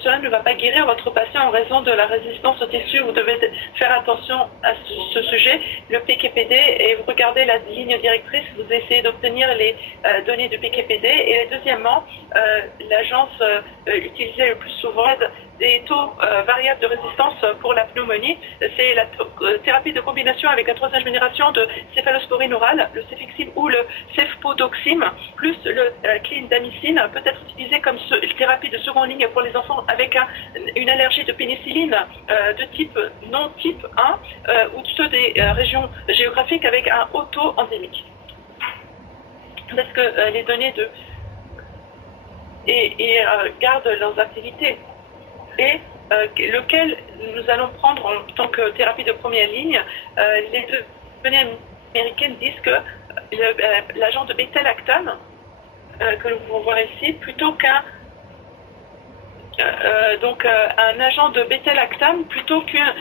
cela ne va pas guérir votre patient en raison de la résistance au tissu. Vous devez faire attention à ce sujet. Le PKPD, et vous regardez la ligne directrice, vous essayez d'obtenir les données du PKPD. Et deuxièmement, l'agence utilisée le plus souvent des taux variables de résistance pour la pneumonie. C'est la thérapie de combination avec la troisième génération de céphalosporine orale, le cefixime ou le cefpodoxime, plus le clindamycine, peut être utilisé comme thérapie de seconde ligne pour les enfants avec une allergie de pénicilline de type non type 1 ou ceux des régions géographiques avec un haut taux endémique. Parce que les données gardent leurs activités. Et lequel nous allons prendre en tant que thérapie de première ligne. Les données américaines disent que l'agent de bêta-lactame, que nous pouvons voir ici, plutôt qu'un un agent de bêta-lactame plutôt qu'un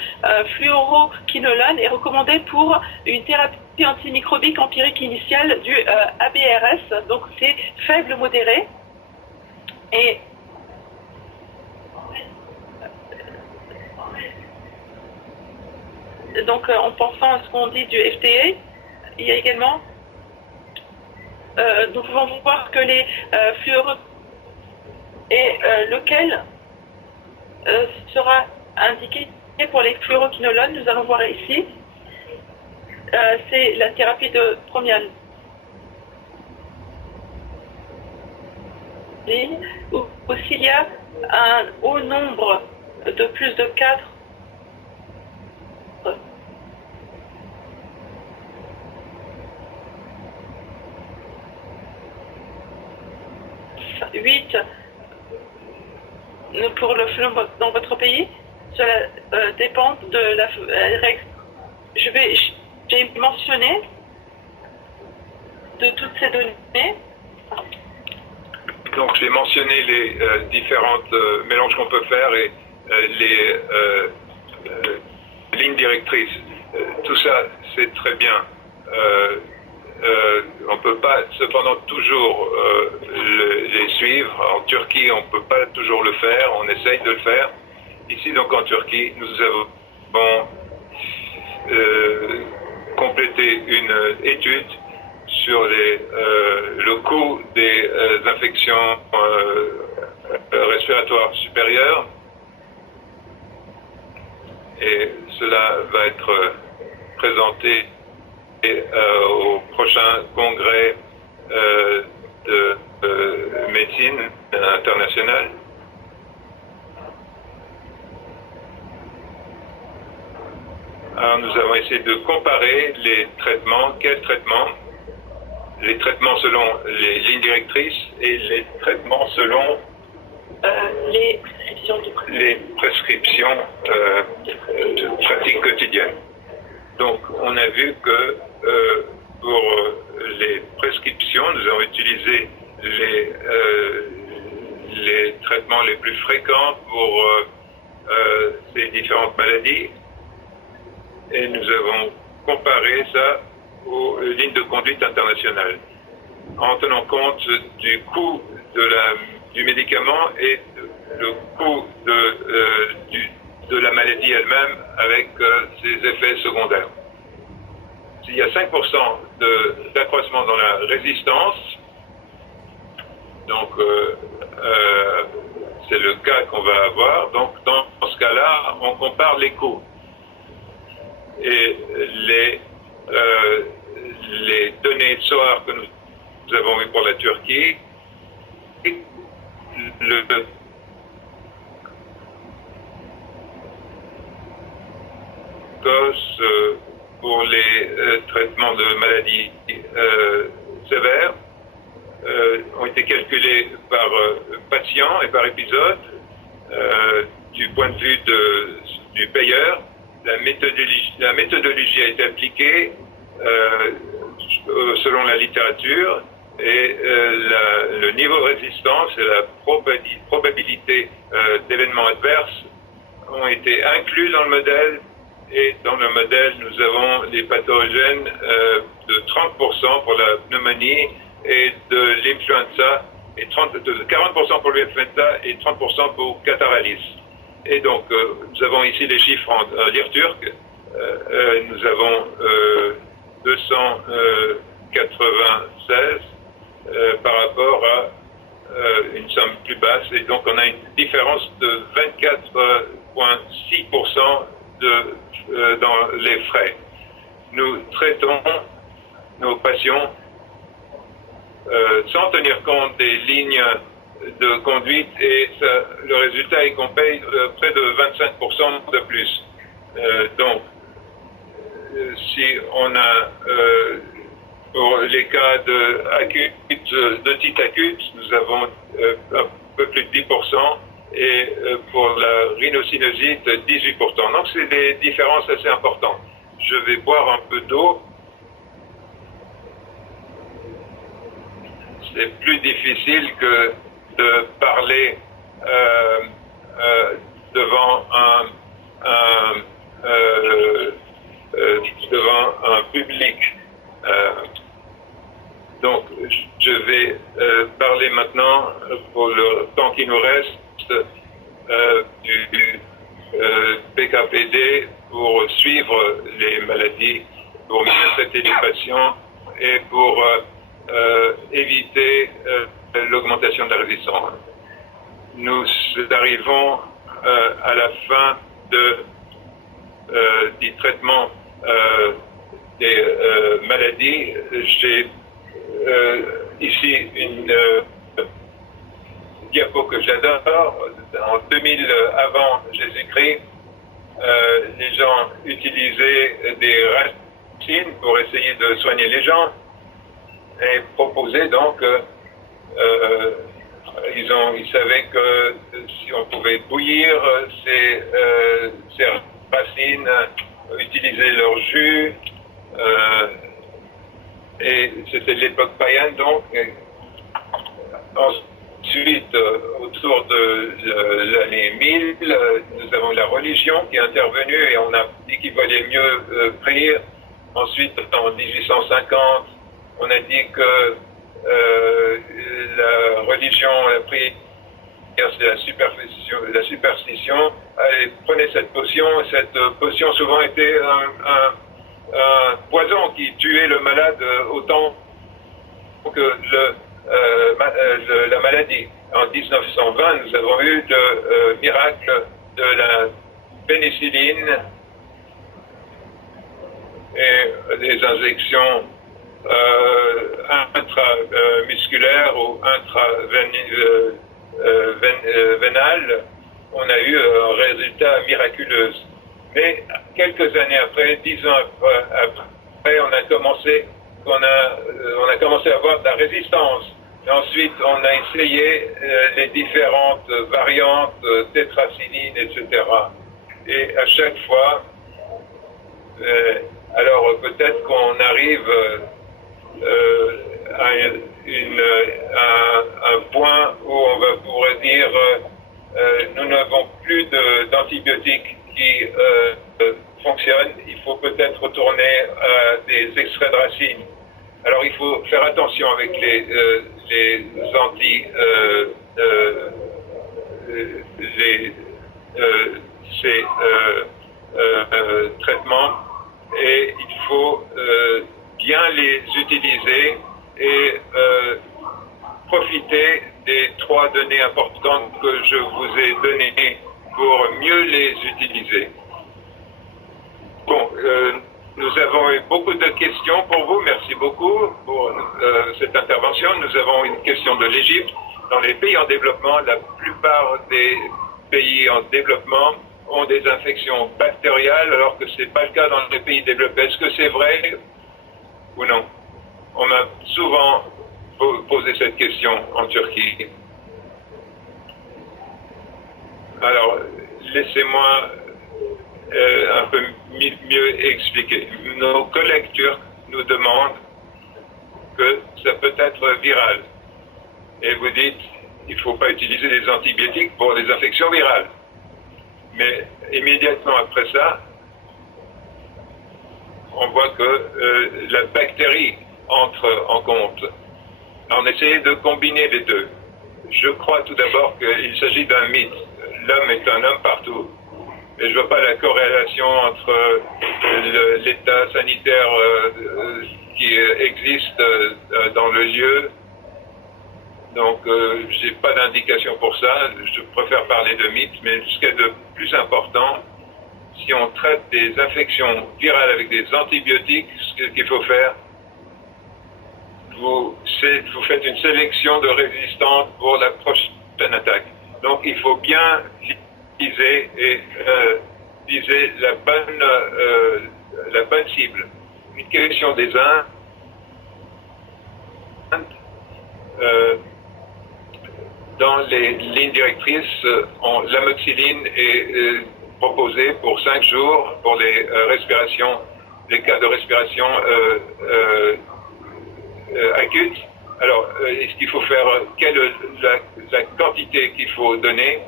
fluoroquinolone est recommandé pour une thérapie antimicrobique empirique initiale du ABRS, donc c'est faible modéré. Et donc en pensant à ce qu'on dit du FDA, il y a également nous pouvons voir que les fluoro et lequel sera indiqué pour les fluoroquinolones, nous allons voir ici, c'est la thérapie de première ligne, où s'il y a un haut nombre de plus de 4 8 pour le flux dans votre pays, cela dépend de la règle. J'ai mentionné de toutes ces données. Donc j'ai mentionné les différentes mélanges qu'on peut faire et les lignes directrices. Tout ça, c'est très bien. On ne peut pas cependant toujours les suivre. En Turquie, on ne peut pas toujours le faire. On essaye de le faire. Ici, donc en Turquie, nous avons complété une étude sur le coût des infections respiratoires supérieures. et cela va être présenté au prochain congrès de médecine internationale. Alors, nous avons essayé de comparer les traitements, quels traitements, les traitements selon les lignes directrices et les traitements selon les prescriptions de pratique quotidienne. Donc, on a vu que pour les prescriptions, nous avons utilisé les traitements les plus fréquents pour ces différentes maladies et nous avons comparé ça aux lignes de conduite internationales en tenant compte du coût du médicament et le coût de la maladie elle-même avec ses effets secondaires. S'il y a 5% d'accroissement dans la résistance, donc c'est le cas qu'on va avoir, donc dans ce cas-là, on compare les coûts. Et les données de SOAR que nous avons eues pour la Turquie, le COS pour les traitements de maladies sévères ont été calculés par patient et par épisode du point de vue du payeur. La méthodologie a été appliquée selon la littérature et le niveau de résistance et la probabilité d'événements adverses ont été inclus dans le modèle. Et dans le modèle, nous avons les pathogènes de 30% pour la pneumonie et de l'influenza, et 40% pour l'influenza et 30% pour cataralyse. Et donc, nous avons ici les chiffres en lire turc. Nous avons 296 par rapport à une somme plus basse. Et donc, on a une différence de 24,6% dans les frais. Nous traitons nos patients sans tenir compte des lignes de conduite et le résultat est qu'on paye près de 25% de plus. Donc, si on a pour les cas d'otite acute, nous avons un peu plus de 10%. Et pour la rhinocynosite, 18%. Donc, c'est des différences assez importantes. Je vais boire un peu d'eau. C'est plus difficile que de parler devant un public. Donc, je vais parler maintenant, pour le temps qui nous reste, du PKPD pour suivre les maladies, pour mieux traiter les patients et pour éviter l'augmentation de la résistance. Nous arrivons à la fin du traitement des maladies. J'ai ici une diapo que j'adore. En 2000 avant Jésus-Christ, les gens utilisaient des racines pour essayer de soigner les gens et proposaient donc ils savaient que si on pouvait bouillir ces racines, utiliser leur jus, et c'était l'époque païenne donc. Ensuite, autour de l'année 1000, nous avons la religion qui est intervenue et on a dit qu'il valait mieux prier. Ensuite, en 1850, on a dit que la religion, la prière, c'est la superstition. Elle prenait cette potion. Cette potion souvent était un poison qui tuait le malade autant que la maladie. En 1920, nous avons eu le miracle de la pénicilline et des injections intramusculaires ou intravénales, on a eu un résultat miraculeux. Mais quelques années après, 10 ans après, on a commencé à avoir de la résistance. Et ensuite, on a essayé les différentes variantes, tétracycline, etc. Et à chaque fois, alors peut-être qu'on arrive à un point où on va pouvoir dire nous n'avons plus d'antibiotiques qui fonctionnent, il faut peut-être retourner à des extraits de racines. Alors il faut faire attention avec ces traitements, et il faut bien les utiliser et profiter des 3 données importantes que je vous ai données pour mieux les utiliser. Bon, nous avons eu beaucoup de questions pour vous. Merci beaucoup pour cette intervention. Nous avons une question de l'Égypte. Dans les pays en développement, la plupart des pays en développement ont des infections bactériales, alors que ce n'est pas le cas dans les pays développés. Est-ce que c'est vrai ou non? On m'a souvent posé cette question en Turquie. Alors, laissez-moi un peu mieux expliquer. Nos collègues turcs nous demandent que ça peut être viral. Et vous dites, il ne faut pas utiliser des antibiotiques pour des infections virales. Mais immédiatement après ça, on voit que la bactérie entre en compte. On essayait de combiner les deux. Je crois tout d'abord qu'il s'agit d'un mythe. L'homme est un homme partout. Et je ne vois pas la corrélation entre l'état sanitaire qui existe dans le lieu. Donc, je n'ai pas d'indication pour ça. Je préfère parler de mythe, mais ce qui est de plus important, si on traite des infections virales avec des antibiotiques, ce qu'il faut faire, vous faites une sélection de résistantes pour la prochaine attaque. Donc, il faut bien viser la bonne cible. Une question des Indes. Dans les lignes directrices, l'amoxicilline est proposée pour 5 jours pour les cas de respiration acute. Alors, est-ce qu'il faut faire quelle la quantité qu'il faut donner,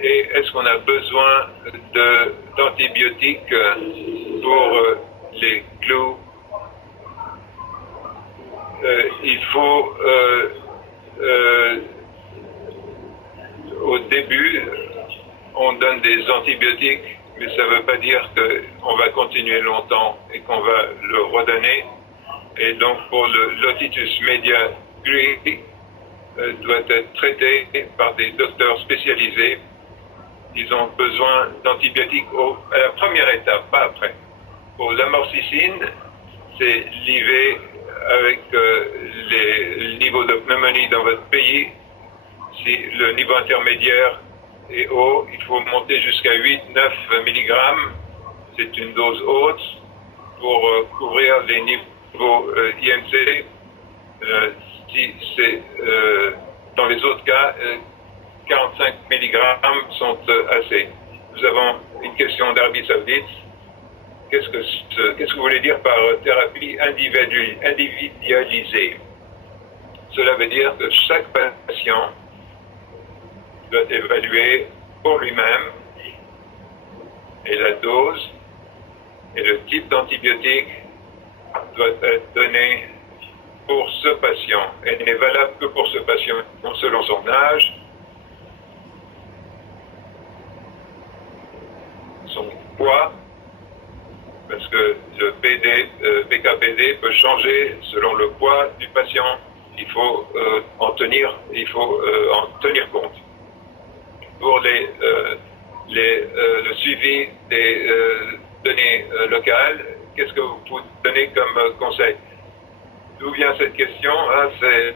et est-ce qu'on a besoin d'antibiotiques pour les clous? Il faut au début, on donne des antibiotiques, mais ça ne veut pas dire qu'on va continuer longtemps et qu'on va le redonner. Et donc, pour l'otitus media gris, doit être traité par des docteurs spécialisés. Ils ont besoin d'antibiotiques à la première étape, pas après. Pour l'amorcicine, c'est l'IV avec le niveau de pneumonie dans votre pays. Si le niveau intermédiaire est haut, il faut monter jusqu'à 8-9 mg. C'est une dose haute pour couvrir les niveaux IMC. Si c'est dans les autres cas, 45 mg sont assez. Nous avons une question d'Arabie Saoudite. Qu'est-ce que vous voulez dire par thérapie individualisée? Cela veut dire que chaque patient doit évaluer pour lui-même et la dose et le type d'antibiotique doit être donné pour ce patient et n'est valable que pour ce patient selon son âge, son poids, parce que le PKPD peut changer selon le poids du patient. Il faut en tenir compte. Pour le suivi des données locales, local. Qu'est-ce que vous pouvez donner comme conseil? D'où vient cette question? C'est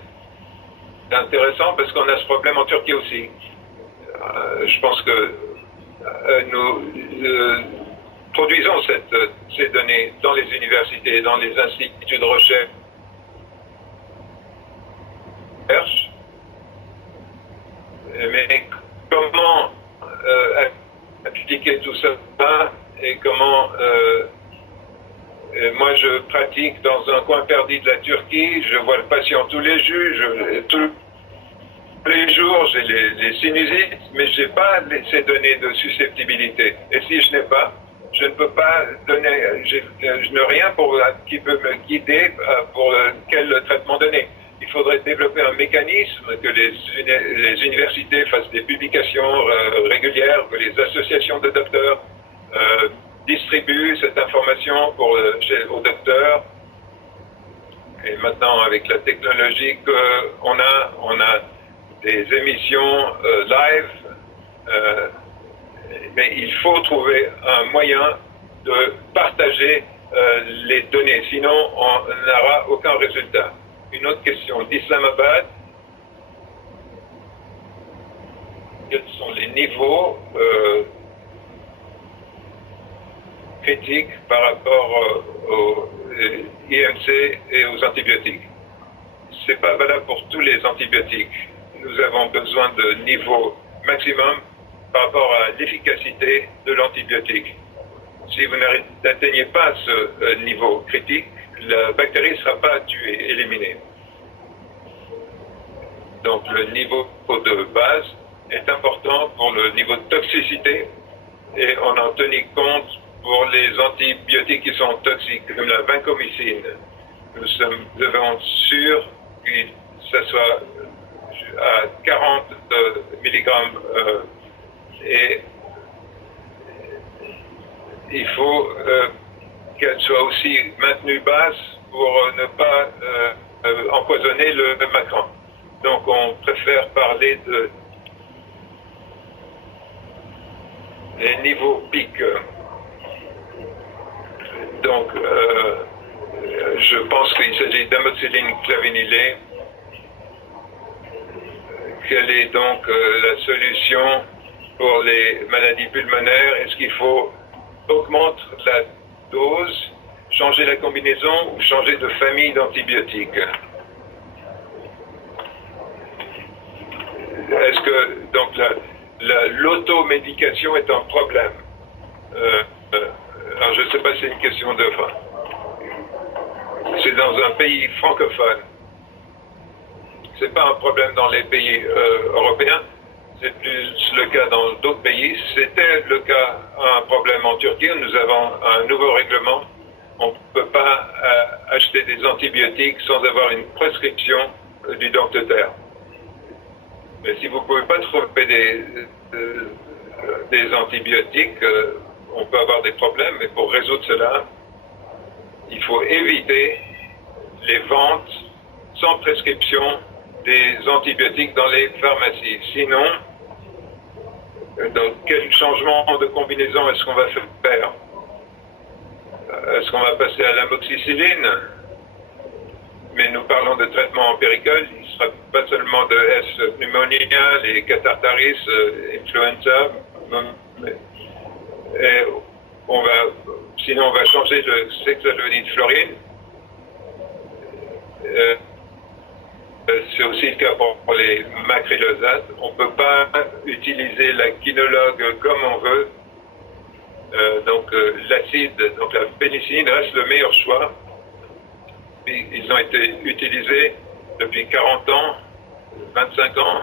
intéressant parce qu'on a ce problème en Turquie aussi. Je pense que nous produisons ces données dans les universités, dans les instituts de recherche. Mais comment appliquer tout ça et comment moi je pratique dans un coin perdu de la Turquie, je vois le patient tous les jours, j'ai les sinusites, mais je n'ai pas ces données de susceptibilité. Et si je n'ai pas, je ne peux pas donner, je n'ai rien qui peut me guider pour quel traitement donner. Il faudrait développer un mécanisme, que les universités fassent des publications régulières, que les associations de docteurs distribuent cette information aux docteurs. Et maintenant, avec la technologie qu'on a, on a des émissions live, mais il faut trouver un moyen de partager les données, sinon on n'aura aucun résultat. Une autre question d'Islamabad. Quels sont les niveaux critiques par rapport au IMC et aux antibiotiques? Ce n'est pas valable pour tous les antibiotiques. Nous avons besoin de niveaux maximum par rapport à l'efficacité de l'antibiotique. Si vous n'atteignez pas ce niveau critique, la bactérie ne sera pas tuée, éliminée. Donc le niveau de base est important pour le niveau de toxicité et on en tenu compte pour les antibiotiques qui sont toxiques, comme la vancomycine. Nous devons être sûrs que ça soit à 40 mg et il faut qu'elle soit aussi maintenue basse pour ne pas empoisonner le macron. Donc on préfère parler de les niveaux pics. Donc je pense qu'il s'agit d'amoxicilline clavinylée. Quelle est donc la solution pour les maladies pulmonaires? Est-ce qu'il faut augmenter la dose, changer la combinaison ou changer de famille d'antibiotiques? Est-ce que donc l'automédication est un problème? Alors je ne sais pas si c'est une question de fin. C'est dans un pays francophone. C'est pas un problème dans les pays européens. C'est plus le cas dans d'autres pays. C'était le cas, un problème en Turquie. Nous avons un nouveau règlement. On ne peut pas acheter des antibiotiques sans avoir une prescription du docteur. Mais si vous ne pouvez pas trouver des antibiotiques, on peut avoir des problèmes. Mais pour résoudre cela, il faut éviter les ventes sans prescription des antibiotiques dans les pharmacies. Sinon, dans quel changement de combinaison est-ce qu'on va faire? Est-ce qu'on va passer à l'amoxicilline? Mais nous parlons de traitement empirical, il ne sera pas seulement de S. pneumonia, les catarrharis, influenza, et sinon on va changer le hexaluronide-fluorine. C'est aussi le cas pour les macrylosates. On ne peut pas utiliser la quinologue comme on veut. Donc l'acide, donc la pénicilline reste le meilleur choix. Ils ont été utilisés depuis 40 ans, 25 ans.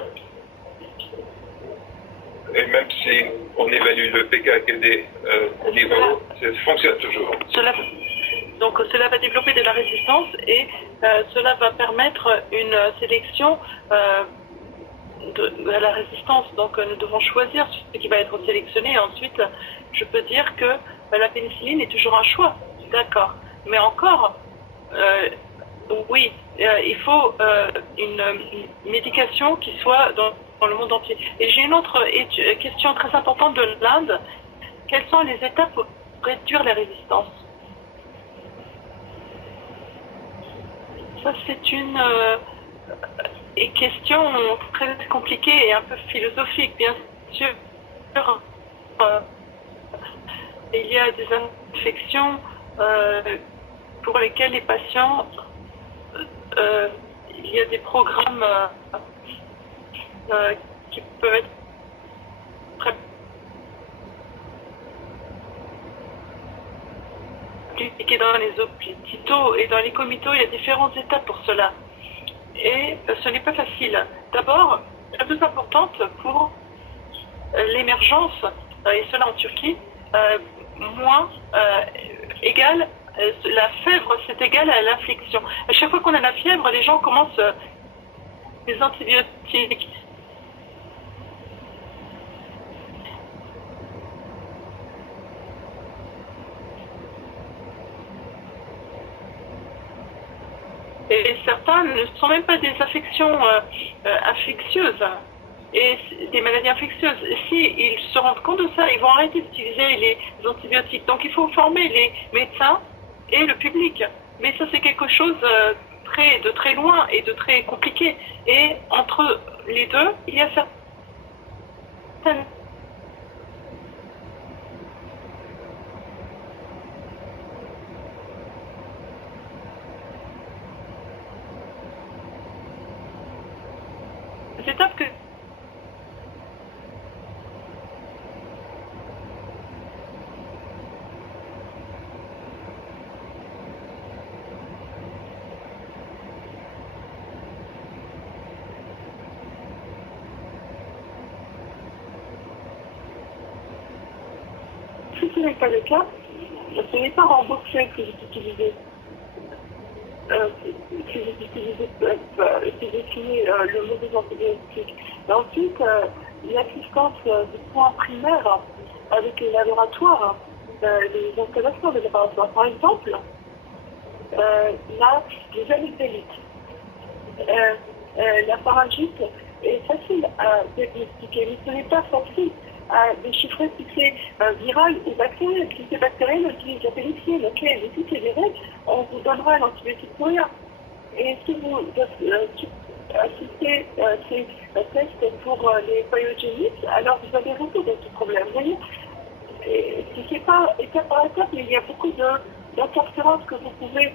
Et même si on évalue le PKKD niveau, ça fonctionne toujours. Donc cela va développer de la résistance et cela va permettre une sélection de la résistance. Donc nous devons choisir ce qui va être sélectionné et ensuite je peux dire que la pénicilline est toujours un choix. D'accord. Mais encore, oui, il faut une médication qui soit dans le monde entier. Et j'ai une autre question très importante de l'Inde. Quelles sont les étapes pour réduire la résistance? Ça, c'est une question très compliquée et un peu philosophique, bien sûr. Il y a des infections pour lesquelles les patients, il y a des programmes qui peuvent être appliqués dans les hôpitaux et dans les comités. Il y a différentes étapes pour cela. Et ce n'est pas facile. D'abord, la plus importante pour l'émergence, et cela en Turquie, égale, la fièvre, c'est égal à l'infection. À chaque fois qu'on a la fièvre, les gens commencent les antibiotiques. Et certains ne sont même pas des infections infectieuses et des maladies infectieuses. Si ils se rendent compte de ça, ils vont arrêter d'utiliser les antibiotiques. Donc il faut former les médecins et le public. Mais ça, c'est quelque chose de très loin et de très compliqué. Et entre les deux, il y a certaines étapes que si ce n'est pas le cas, ce n'est pas remboursé que j'ai utilisé. Que j'ai utilisé, que j'ai utilisé le mauvais antibiotique. Et ensuite, l'assistance du point primaire avec les laboratoires, les installations des laboratoires. Par exemple, là, les amygdalites. La pharyngite est facile à diagnostiquer, mais ce n'est pas facile à déchiffrer si c'est viral ou bactériel. Si c'est bactériel, on utilise la pénicilline. Ok, mais si c'est viral, on vous donnera un antibiotique pour rien. Et si vous assistez à ces tests pour les pathogénites, alors vous allez résoudre ce problème. Vous voyez, et si ce n'est pas étape par étape, il y a beaucoup d'interférences que vous pouvez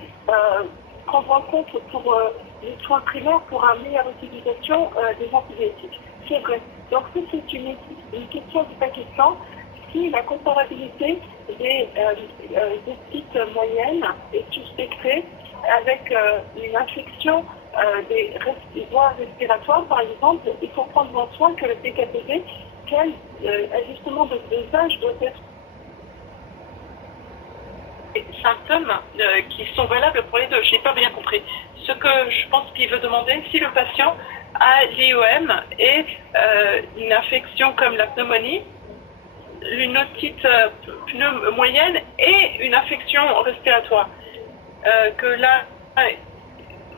prendre en compte pour les soins primaires pour une meilleure utilisation des antibiotiques. C'est vrai. Donc ça, c'est une question du Pakistan. Si la comparabilité des petites moyennes est suspectée avec une infection des voies respiratoires, par exemple, il faut prendre en soin que le PKPD, quel ajustement de dosage doit être symptômes qui sont valables pour les deux. Je n'ai pas bien compris. Ce que je pense qu'il veut demander, si le patient a l'IOM et une infection comme la pneumonie, une otite moyenne et une infection respiratoire, que là,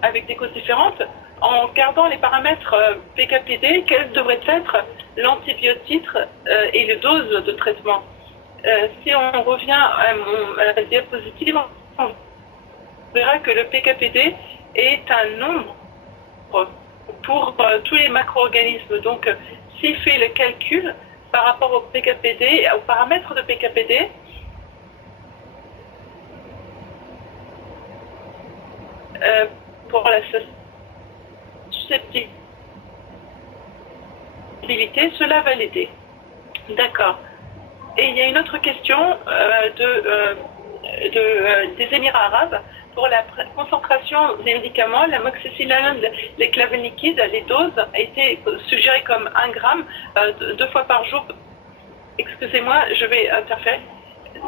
avec des causes différentes, en gardant les paramètres PKPD, quelle devrait être l'antibiotique et les doses de traitement. Si on revient à la diapositive, on verra que le PKPD est un nombre pour tous les macro-organismes. Donc, s'il fait le calcul par rapport au PKPD, aux paramètres de PKPD, pour la susceptibilité, cela va l'aider. D'accord. Et il y a une autre question des Émirats arabes pour la concentration des médicaments, l'amoxicilline, les clavelnikides, les doses a été suggérées comme 1 gramme 2 fois par jour. Excusez-moi, je vais interférer.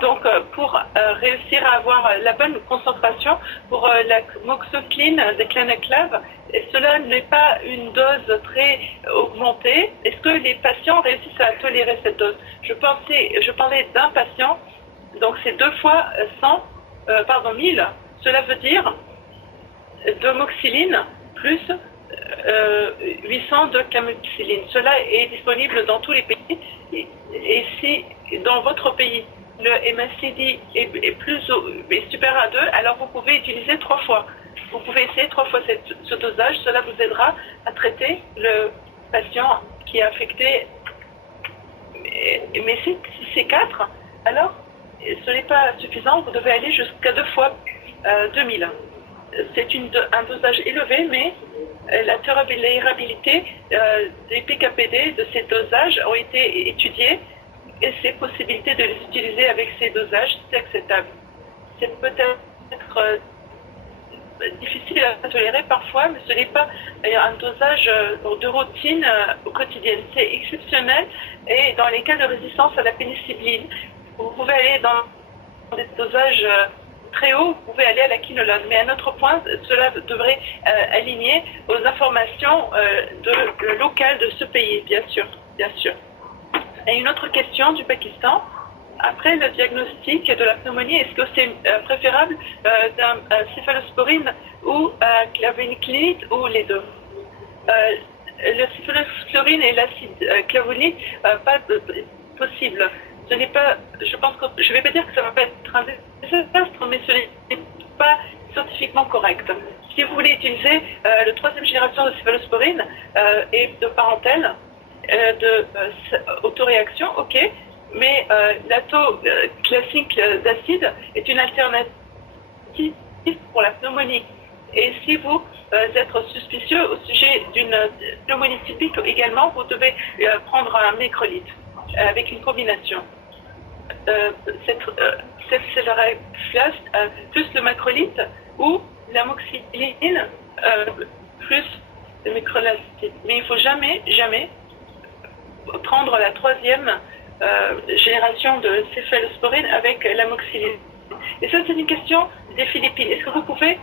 Donc, pour réussir à avoir la bonne concentration pour la moxocline de Clanaclav, cela n'est pas une dose très augmentée. Est-ce que les patients réussissent à tolérer cette dose? Je parlais d'un patient, donc c'est 2 fois 1000. Cela veut dire de moxiline plus 800 de camoxiline. Cela est disponible dans tous les pays. Et si dans votre pays, le MACD est supérieur à 2, alors vous pouvez utiliser 3 fois. Vous pouvez essayer 3 fois ce dosage, cela vous aidera à traiter le patient qui est affecté. Mais si c'est 4, alors ce n'est pas suffisant, vous devez aller jusqu'à 2 fois 2000. C'est un dosage élevé, mais la tolérabilité des PKPD de ces dosages ont été étudiées et ces possibilités de les utiliser avec ces dosages, c'est acceptable. C'est peut-être difficile à tolérer parfois, mais ce n'est pas un dosage de routine quotidienne. C'est exceptionnel et dans les cas de résistance à la pénicilline, vous pouvez aller dans des dosages très hauts, vous pouvez aller à la quinolone. Mais à un autre point, cela devrait aligner aux informations locales de ce pays, bien sûr. Et une autre question du Pakistan. Après le diagnostic de la pneumonie, est-ce que c'est préférable d'un céphalosporine ou clavulanate ou les deux? Le céphalosporine et l'acide clavulanique, pas possible. Ce n'est pas, je pense que, je ne vais pas dire que ça ne va pas être un désastre, mais ce n'est pas scientifiquement correct. Si vous voulez utiliser la 3e génération de céphalosporine et de parentèle, autoréaction, ok, mais la taux classique d'acide est une alternative pour la pneumonie. Et si vous êtes suspicieux au sujet d'une pneumonie typique également, vous devez prendre un mécrolide avec une combination. Cefzalflax plus le macrolide ou l'amoxicilline plus le mécrolacide. Mais il ne faut jamais prendre la 3e génération de céphalosporine avec l'amoxicilline. Et ça, c'est une question des Philippines. Est-ce que vous pouvez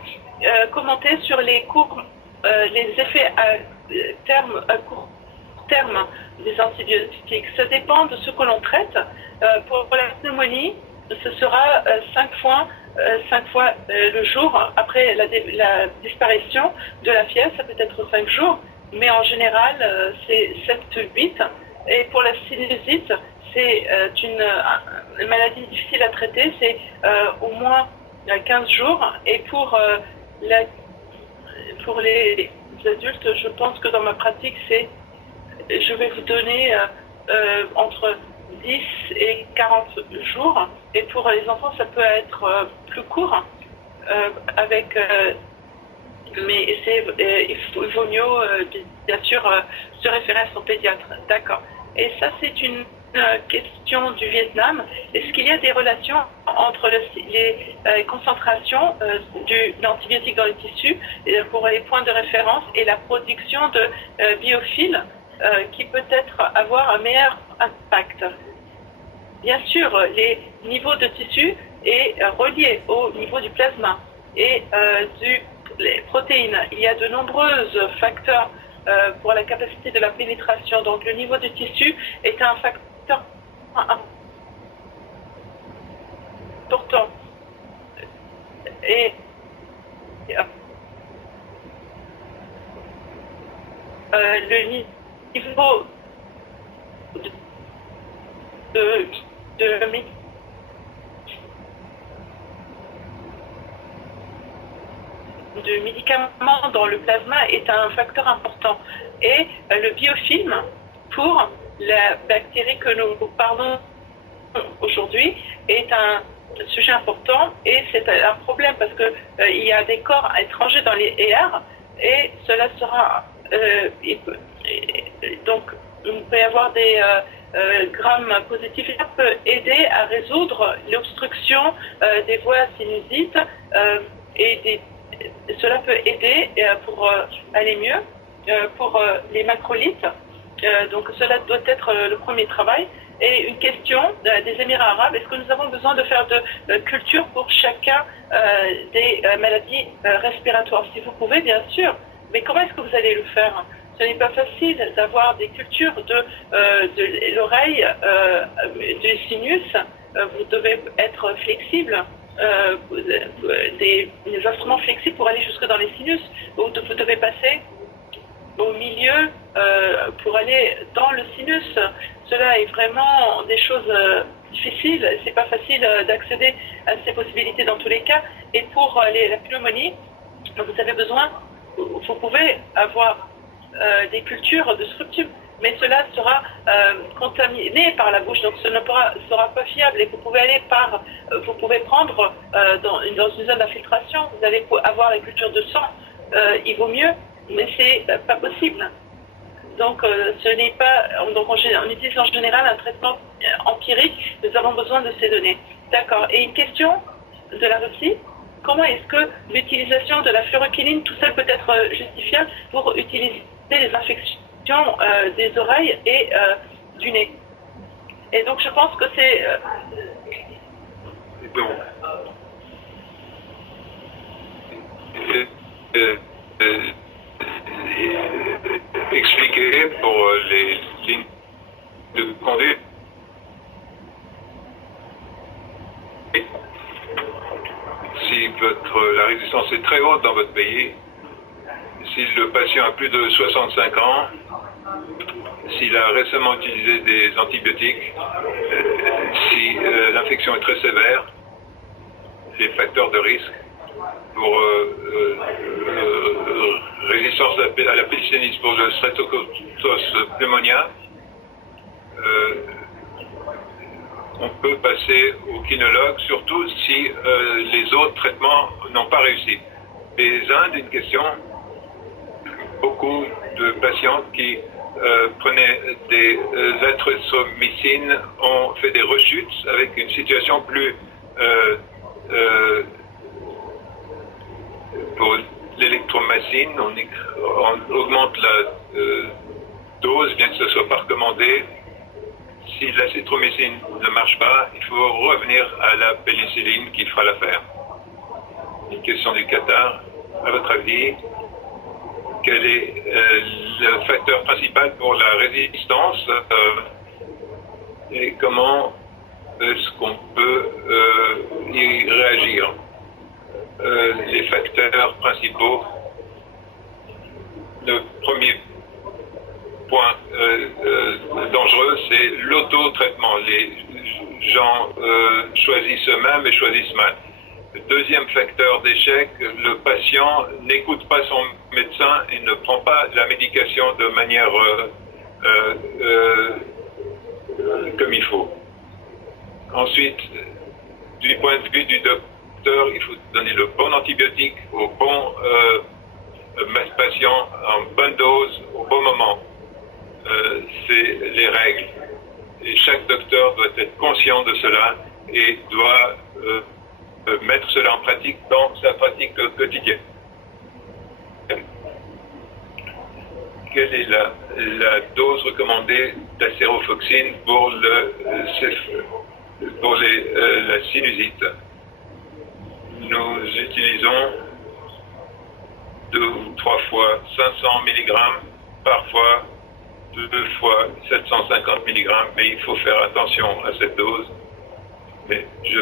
commenter sur les effets à court terme des antibiotiques? Ça dépend de ce que l'on traite. Pour la pneumonie, ce sera 5 fois le jour après la disparition de la fièvre. Ça peut être 5 jours, mais en général, c'est 7-8. Et pour la sinusite, c'est une maladie difficile à traiter, c'est au moins 15 jours. Et pour les adultes, je pense que dans ma pratique, je vais vous donner entre 10 et 40 jours. Et pour les enfants, ça peut être plus court, mais il vaut mieux, bien sûr, se référer à son pédiatre. D'accord. Et ça, c'est une question du Vietnam. Est-ce qu'il y a des relations entre les concentrations d'antibiotiques dans les tissus pour les points de référence et la production de biophiles qui peut-être avoir un meilleur impact? Bien sûr, les niveaux de tissu est relié au niveau du plasma et les protéines. Il y a de nombreux facteurs pour la capacité de la pénétration. Donc le niveau du tissu est un facteur important. Et le niveau de médicaments dans le plasma est un facteur important. Et le biofilm, pour la bactérie que nous parlons aujourd'hui, est un sujet important et c'est un problème parce qu'il y a des corps étrangers dans les airs et cela sera... donc, il peut y avoir des grammes positifs. Ça peut aider à résoudre l'obstruction des voies sinusites et cela peut aider pour aller mieux pour les macrolides. Donc cela doit être le premier travail. Et une question des Émirats arabes, est-ce que nous avons besoin de faire de culture pour chacun des maladies respiratoires? Si vous pouvez, bien sûr. Mais comment est-ce que vous allez le faire? Ce n'est pas facile d'avoir des cultures de l'oreille, du sinus. Vous devez être flexible. Des instruments flexibles pour aller jusque dans les sinus. Vous devez passer au milieu pour aller dans le sinus. Cela est vraiment des choses difficile, c'est pas facile d'accéder à ces possibilités dans tous les cas. Et pour la pneumonie, vous avez besoin, vous pouvez avoir des cultures de structure, mais cela sera contaminé par la bouche, donc ce ne sera pas fiable. Et vous pouvez prendre dans une zone d'infiltration, vous allez avoir les cultures de sang, il vaut mieux, mais c'est pas possible. Donc ce n'est pas, donc on utilise en général un traitement empirique. Nous avons besoin de ces données. D'accord. Et une question de la Russie. Comment est-ce que l'utilisation de la fluoroquiline tout seul peut être justifiable pour utiliser les infections des oreilles et du nez? Et donc je pense que c'est... Expliquer pour les lignes de conduite. Si la résistance est très haute dans votre pays, si le patient a plus de 65 ans, s'il a récemment utilisé des antibiotiques, si l'infection est très sévère, les facteurs de risque pour résistance à la pénicilline pour le Streptococcus pneumonia, on peut passer au kinologue, surtout si les autres traitements n'ont pas réussi. Les Indes, une question, beaucoup de patients qui prenaient des azithromycines ont fait des rechutes avec une situation plus pour l'électromycine, on augmente la dose, bien que ce ne soit pas recommandé. Si l'azithromycine ne marche pas, il faut revenir à la pénicilline qui fera l'affaire. Une question du Qatar. À votre avis, quel est le facteur principal pour la résistance et comment est-ce qu'on peut y réagir? Les facteurs principaux. Le premier point dangereux, c'est l'auto-traitement. Les gens choisissent eux-mêmes et choisissent mal. Le deuxième facteur d'échec, le patient n'écoute pas son médecin et ne prend pas la médication de manière comme il faut. Ensuite, du point de vue du docteur, il faut donner le bon antibiotique au bon patient en bonne dose au bon moment. C'est les règles. Et chaque docteur doit être conscient de cela et doit mettre cela en pratique dans sa pratique quotidienne. Quelle est la dose recommandée d'acérofoxine pour la sinusite? Nous utilisons 2 ou 3 fois 500 mg, parfois 2 fois 750 mg, mais il faut faire attention à cette dose. Mais je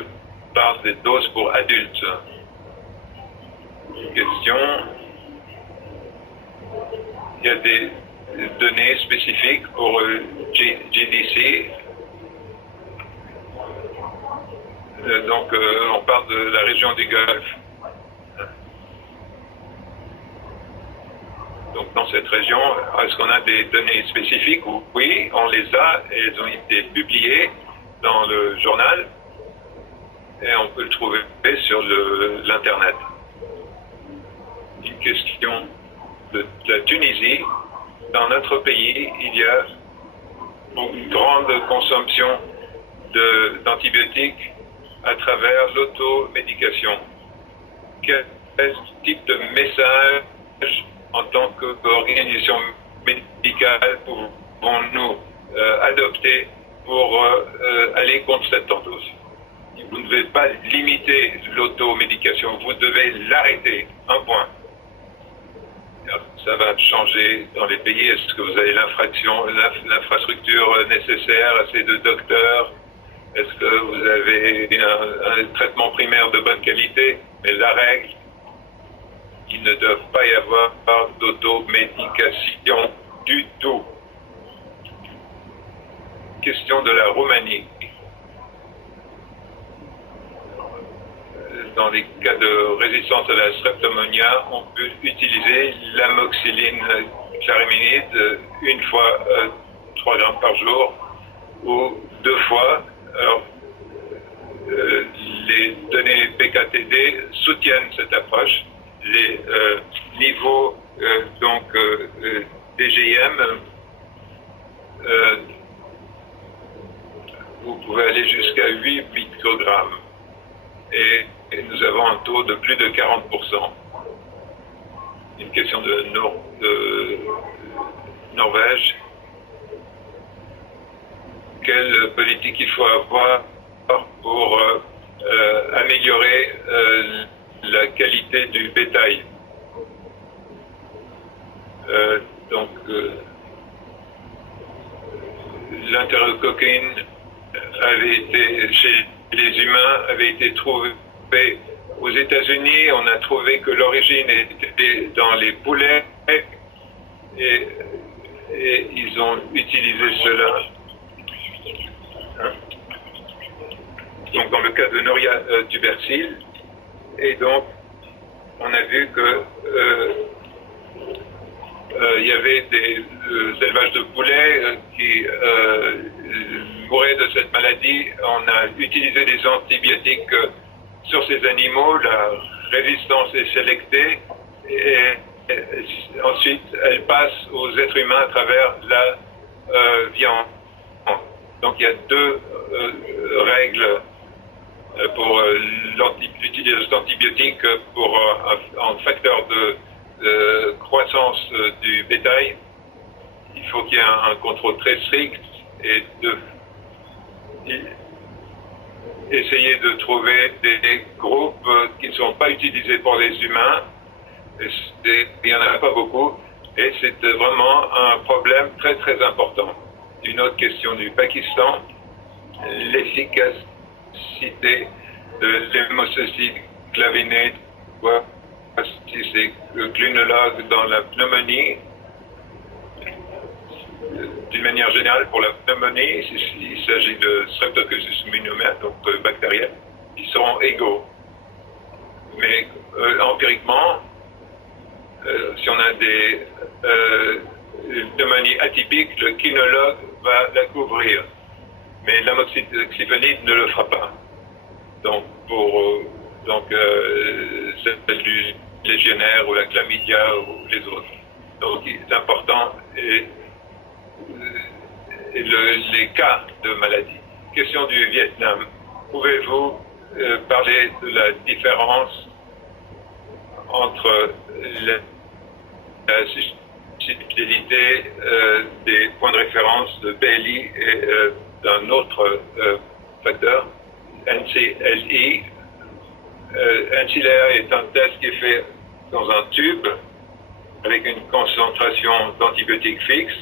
parle des doses pour adultes. Question. Il y a des données spécifiques pour GDC. Donc, on parle de la région du Golfe. Donc, dans cette région, est-ce qu'on a des données spécifiques? Oui, on les a. Elles ont été publiées dans le journal et on peut le trouver sur l'Internet. Une question de la Tunisie. Dans notre pays, il y a une grande consommation d'antibiotiques à travers l'automédication. Quel type de message en tant qu'organisation médicale pouvons-nous adopter pour aller contre cette tendance? Vous ne devez pas limiter l'automédication, vous devez l'arrêter. Un point. Ça va changer dans les pays. Est-ce que vous avez l'infrastructure nécessaire, assez de docteurs? Est-ce que vous avez un traitement primaire de bonne qualité? Mais la règle, il ne doit pas y avoir d'automédication du tout. Question de la Roumanie. dans les cas de résistance à la streptomonia, on peut utiliser l'amoxyline clariminide une fois 3 grammes par jour ou 2 fois. Alors, les données PKTD soutiennent cette approche. Les niveaux DGIM, vous pouvez aller jusqu'à 8 microgrammes. Et nous avons un taux de plus de 40%. Une question de Norvège. Quelle politique il faut avoir pour améliorer la qualité du bétail? L'interleucoquine avait été chez les humains avait été trouvé aux États-Unis. On a trouvé que l'origine était dans les poulets et ils ont utilisé cela. Donc dans le cas de Noria tubercile, et donc on a vu que il y avait des élevages de poulets qui mouraient de cette maladie. On a utilisé des antibiotiques sur ces animaux, la résistance est sélectée et ensuite elle passe aux êtres humains à travers la viande. Donc il y a 2 règles pour l'utilisation d'antibiotiques pour un facteur de croissance du bétail. Il faut qu'il y ait un contrôle très strict et essayer de trouver des groupes qui ne sont pas utilisés pour les humains. Il n'y en a pas beaucoup et c'est vraiment un problème très très important. Une autre question du Pakistan, l'efficacité de l'hémococite clavinée, si c'est le clunologue dans la pneumonie. D'une manière générale, pour la pneumonie, il s'agit de Streptococcus pneumoniae, donc bactérienne, qui seront égaux. Mais empiriquement, si on a des pneumonies atypiques, le kinologue va la couvrir. Mais l'amoxicillin ne le fera pas. Donc, celle du légionnaire ou la chlamydia ou les autres. Donc, l'important est les cas de maladie. Question du Vietnam. Pouvez-vous parler de la différence entre la susceptibilité des points de référence de BLI et d'un autre facteur, NCLI? NCLI est un test qui est fait dans un tube avec une concentration d'antibiotiques fixe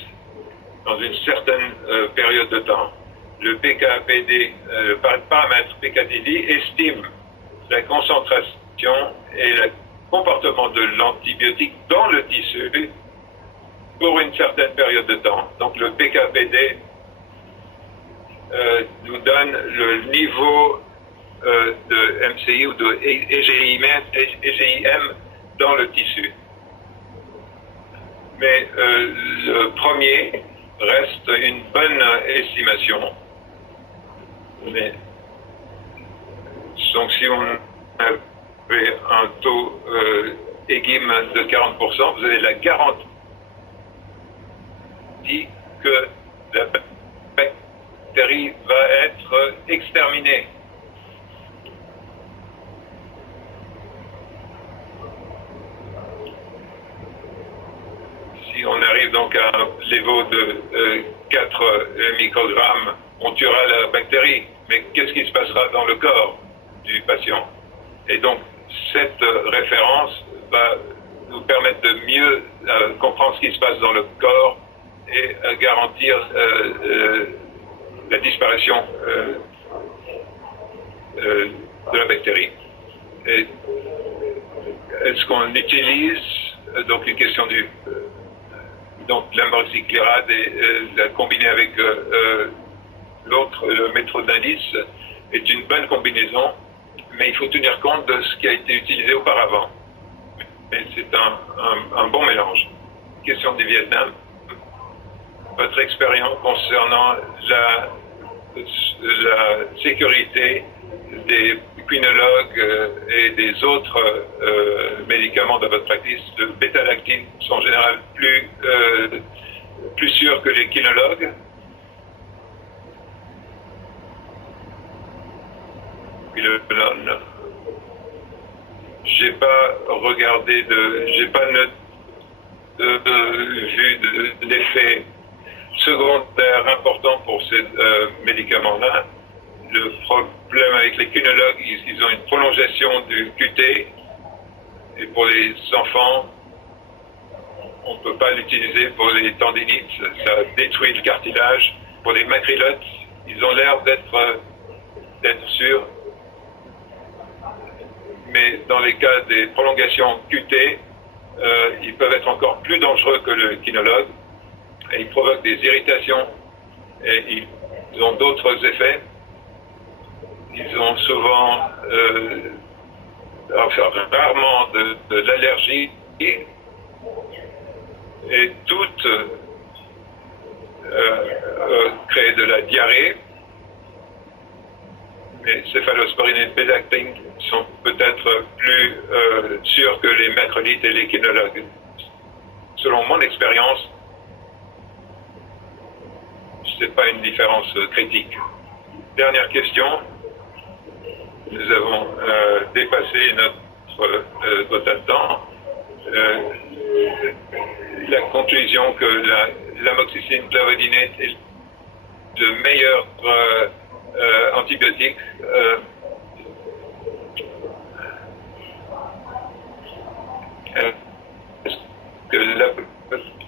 dans une certaine période de temps. Le PKPD, le paramètre PKPD, estime la concentration et le comportement de l'antibiotique dans le tissu pour une certaine période de temps. Donc le PKPD nous donne le niveau de MCI ou de EGIM dans le tissu. Mais le premier reste une bonne estimation. Mais, donc si on avait un taux EGIM de 40%, vous avez la garantie que la bactérie va être exterminée. Si on arrive donc à un niveau de 4 microgrammes, on tuera la bactérie. Mais qu'est-ce qui se passera dans le corps du patient? Et donc, cette référence va nous permettre de mieux comprendre ce qui se passe dans le corps et garantir la disparition de la bactérie. Est-ce qu'on utilise, donc une question du... donc l'amoxicillirate et la combiner avec l'autre, le métronidazole, est une bonne combinaison, mais il faut tenir compte de ce qui a été utilisé auparavant. Mais c'est un bon mélange. Question du Vietnam. Votre expérience concernant la sécurité des quinologues et des autres médicaments de votre pratique, le bêta-lactine sont en général plus sûrs que les quinologues. J'ai pas regardé j'ai pas vu d'effet secondaire important pour ces médicaments-là. Le problème avec les quinologues, ils ont une prolongation du QT, et pour les enfants, on ne peut pas l'utiliser pour les tendinites, ça détruit le cartilage. Pour les macrylotes, ils ont l'air d'être sûrs, mais dans les cas des prolongations QT, ils peuvent être encore plus dangereux que le quinologue, et ils provoquent des irritations, et ils ont d'autres effets. Ils ont souvent, rarement de l'allergie, et toutes créent de la diarrhée. Mais céphalosporine et bêta-lactine sont peut-être plus sûrs que les macrolides et les quinologues. Selon mon expérience, ce n'est pas une différence critique. Dernière question. Nous avons dépassé notre quota de temps. La conclusion que l'amoxicilline clavodinate est le meilleur antibiotique que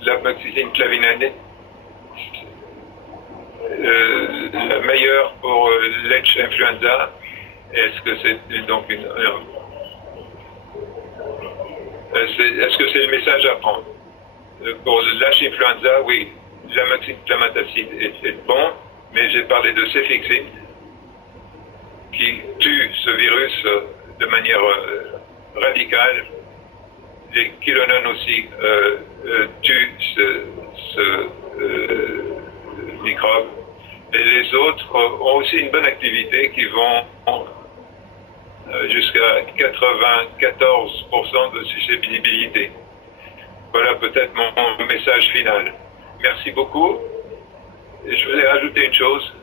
l'amoxicilline clavinate la meilleure pour l'H influenza. Est-ce que c'est donc est-ce que c'est le message à prendre? Pour l'H influenza, oui, l'amoxicilline clamatacide est bon, mais j'ai parlé de céfixime qui tue ce virus de manière radicale. Les quilonones aussi tuent ce microbe. Et les autres ont aussi une bonne activité qui vont jusqu'à 94% de susceptibilité. Voilà peut-être mon message final. Merci beaucoup. Et je voulais ajouter une chose.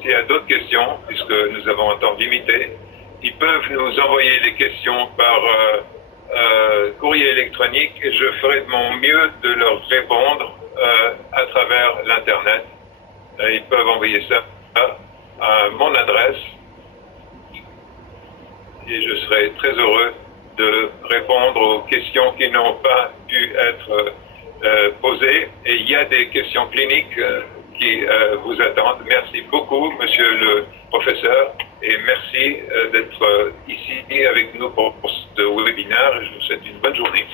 S'il y a d'autres questions, puisque nous avons un temps limité, ils peuvent nous envoyer les questions par courrier électronique et je ferai de mon mieux de leur répondre à travers l'Internet. Ils peuvent envoyer ça à mon adresse et je serai très heureux de répondre aux questions qui n'ont pas pu être posées. Et il y a des questions cliniques qui vous attendent. Merci beaucoup, monsieur le professeur, et merci d'être ici avec nous pour ce webinaire. Je vous souhaite une bonne journée.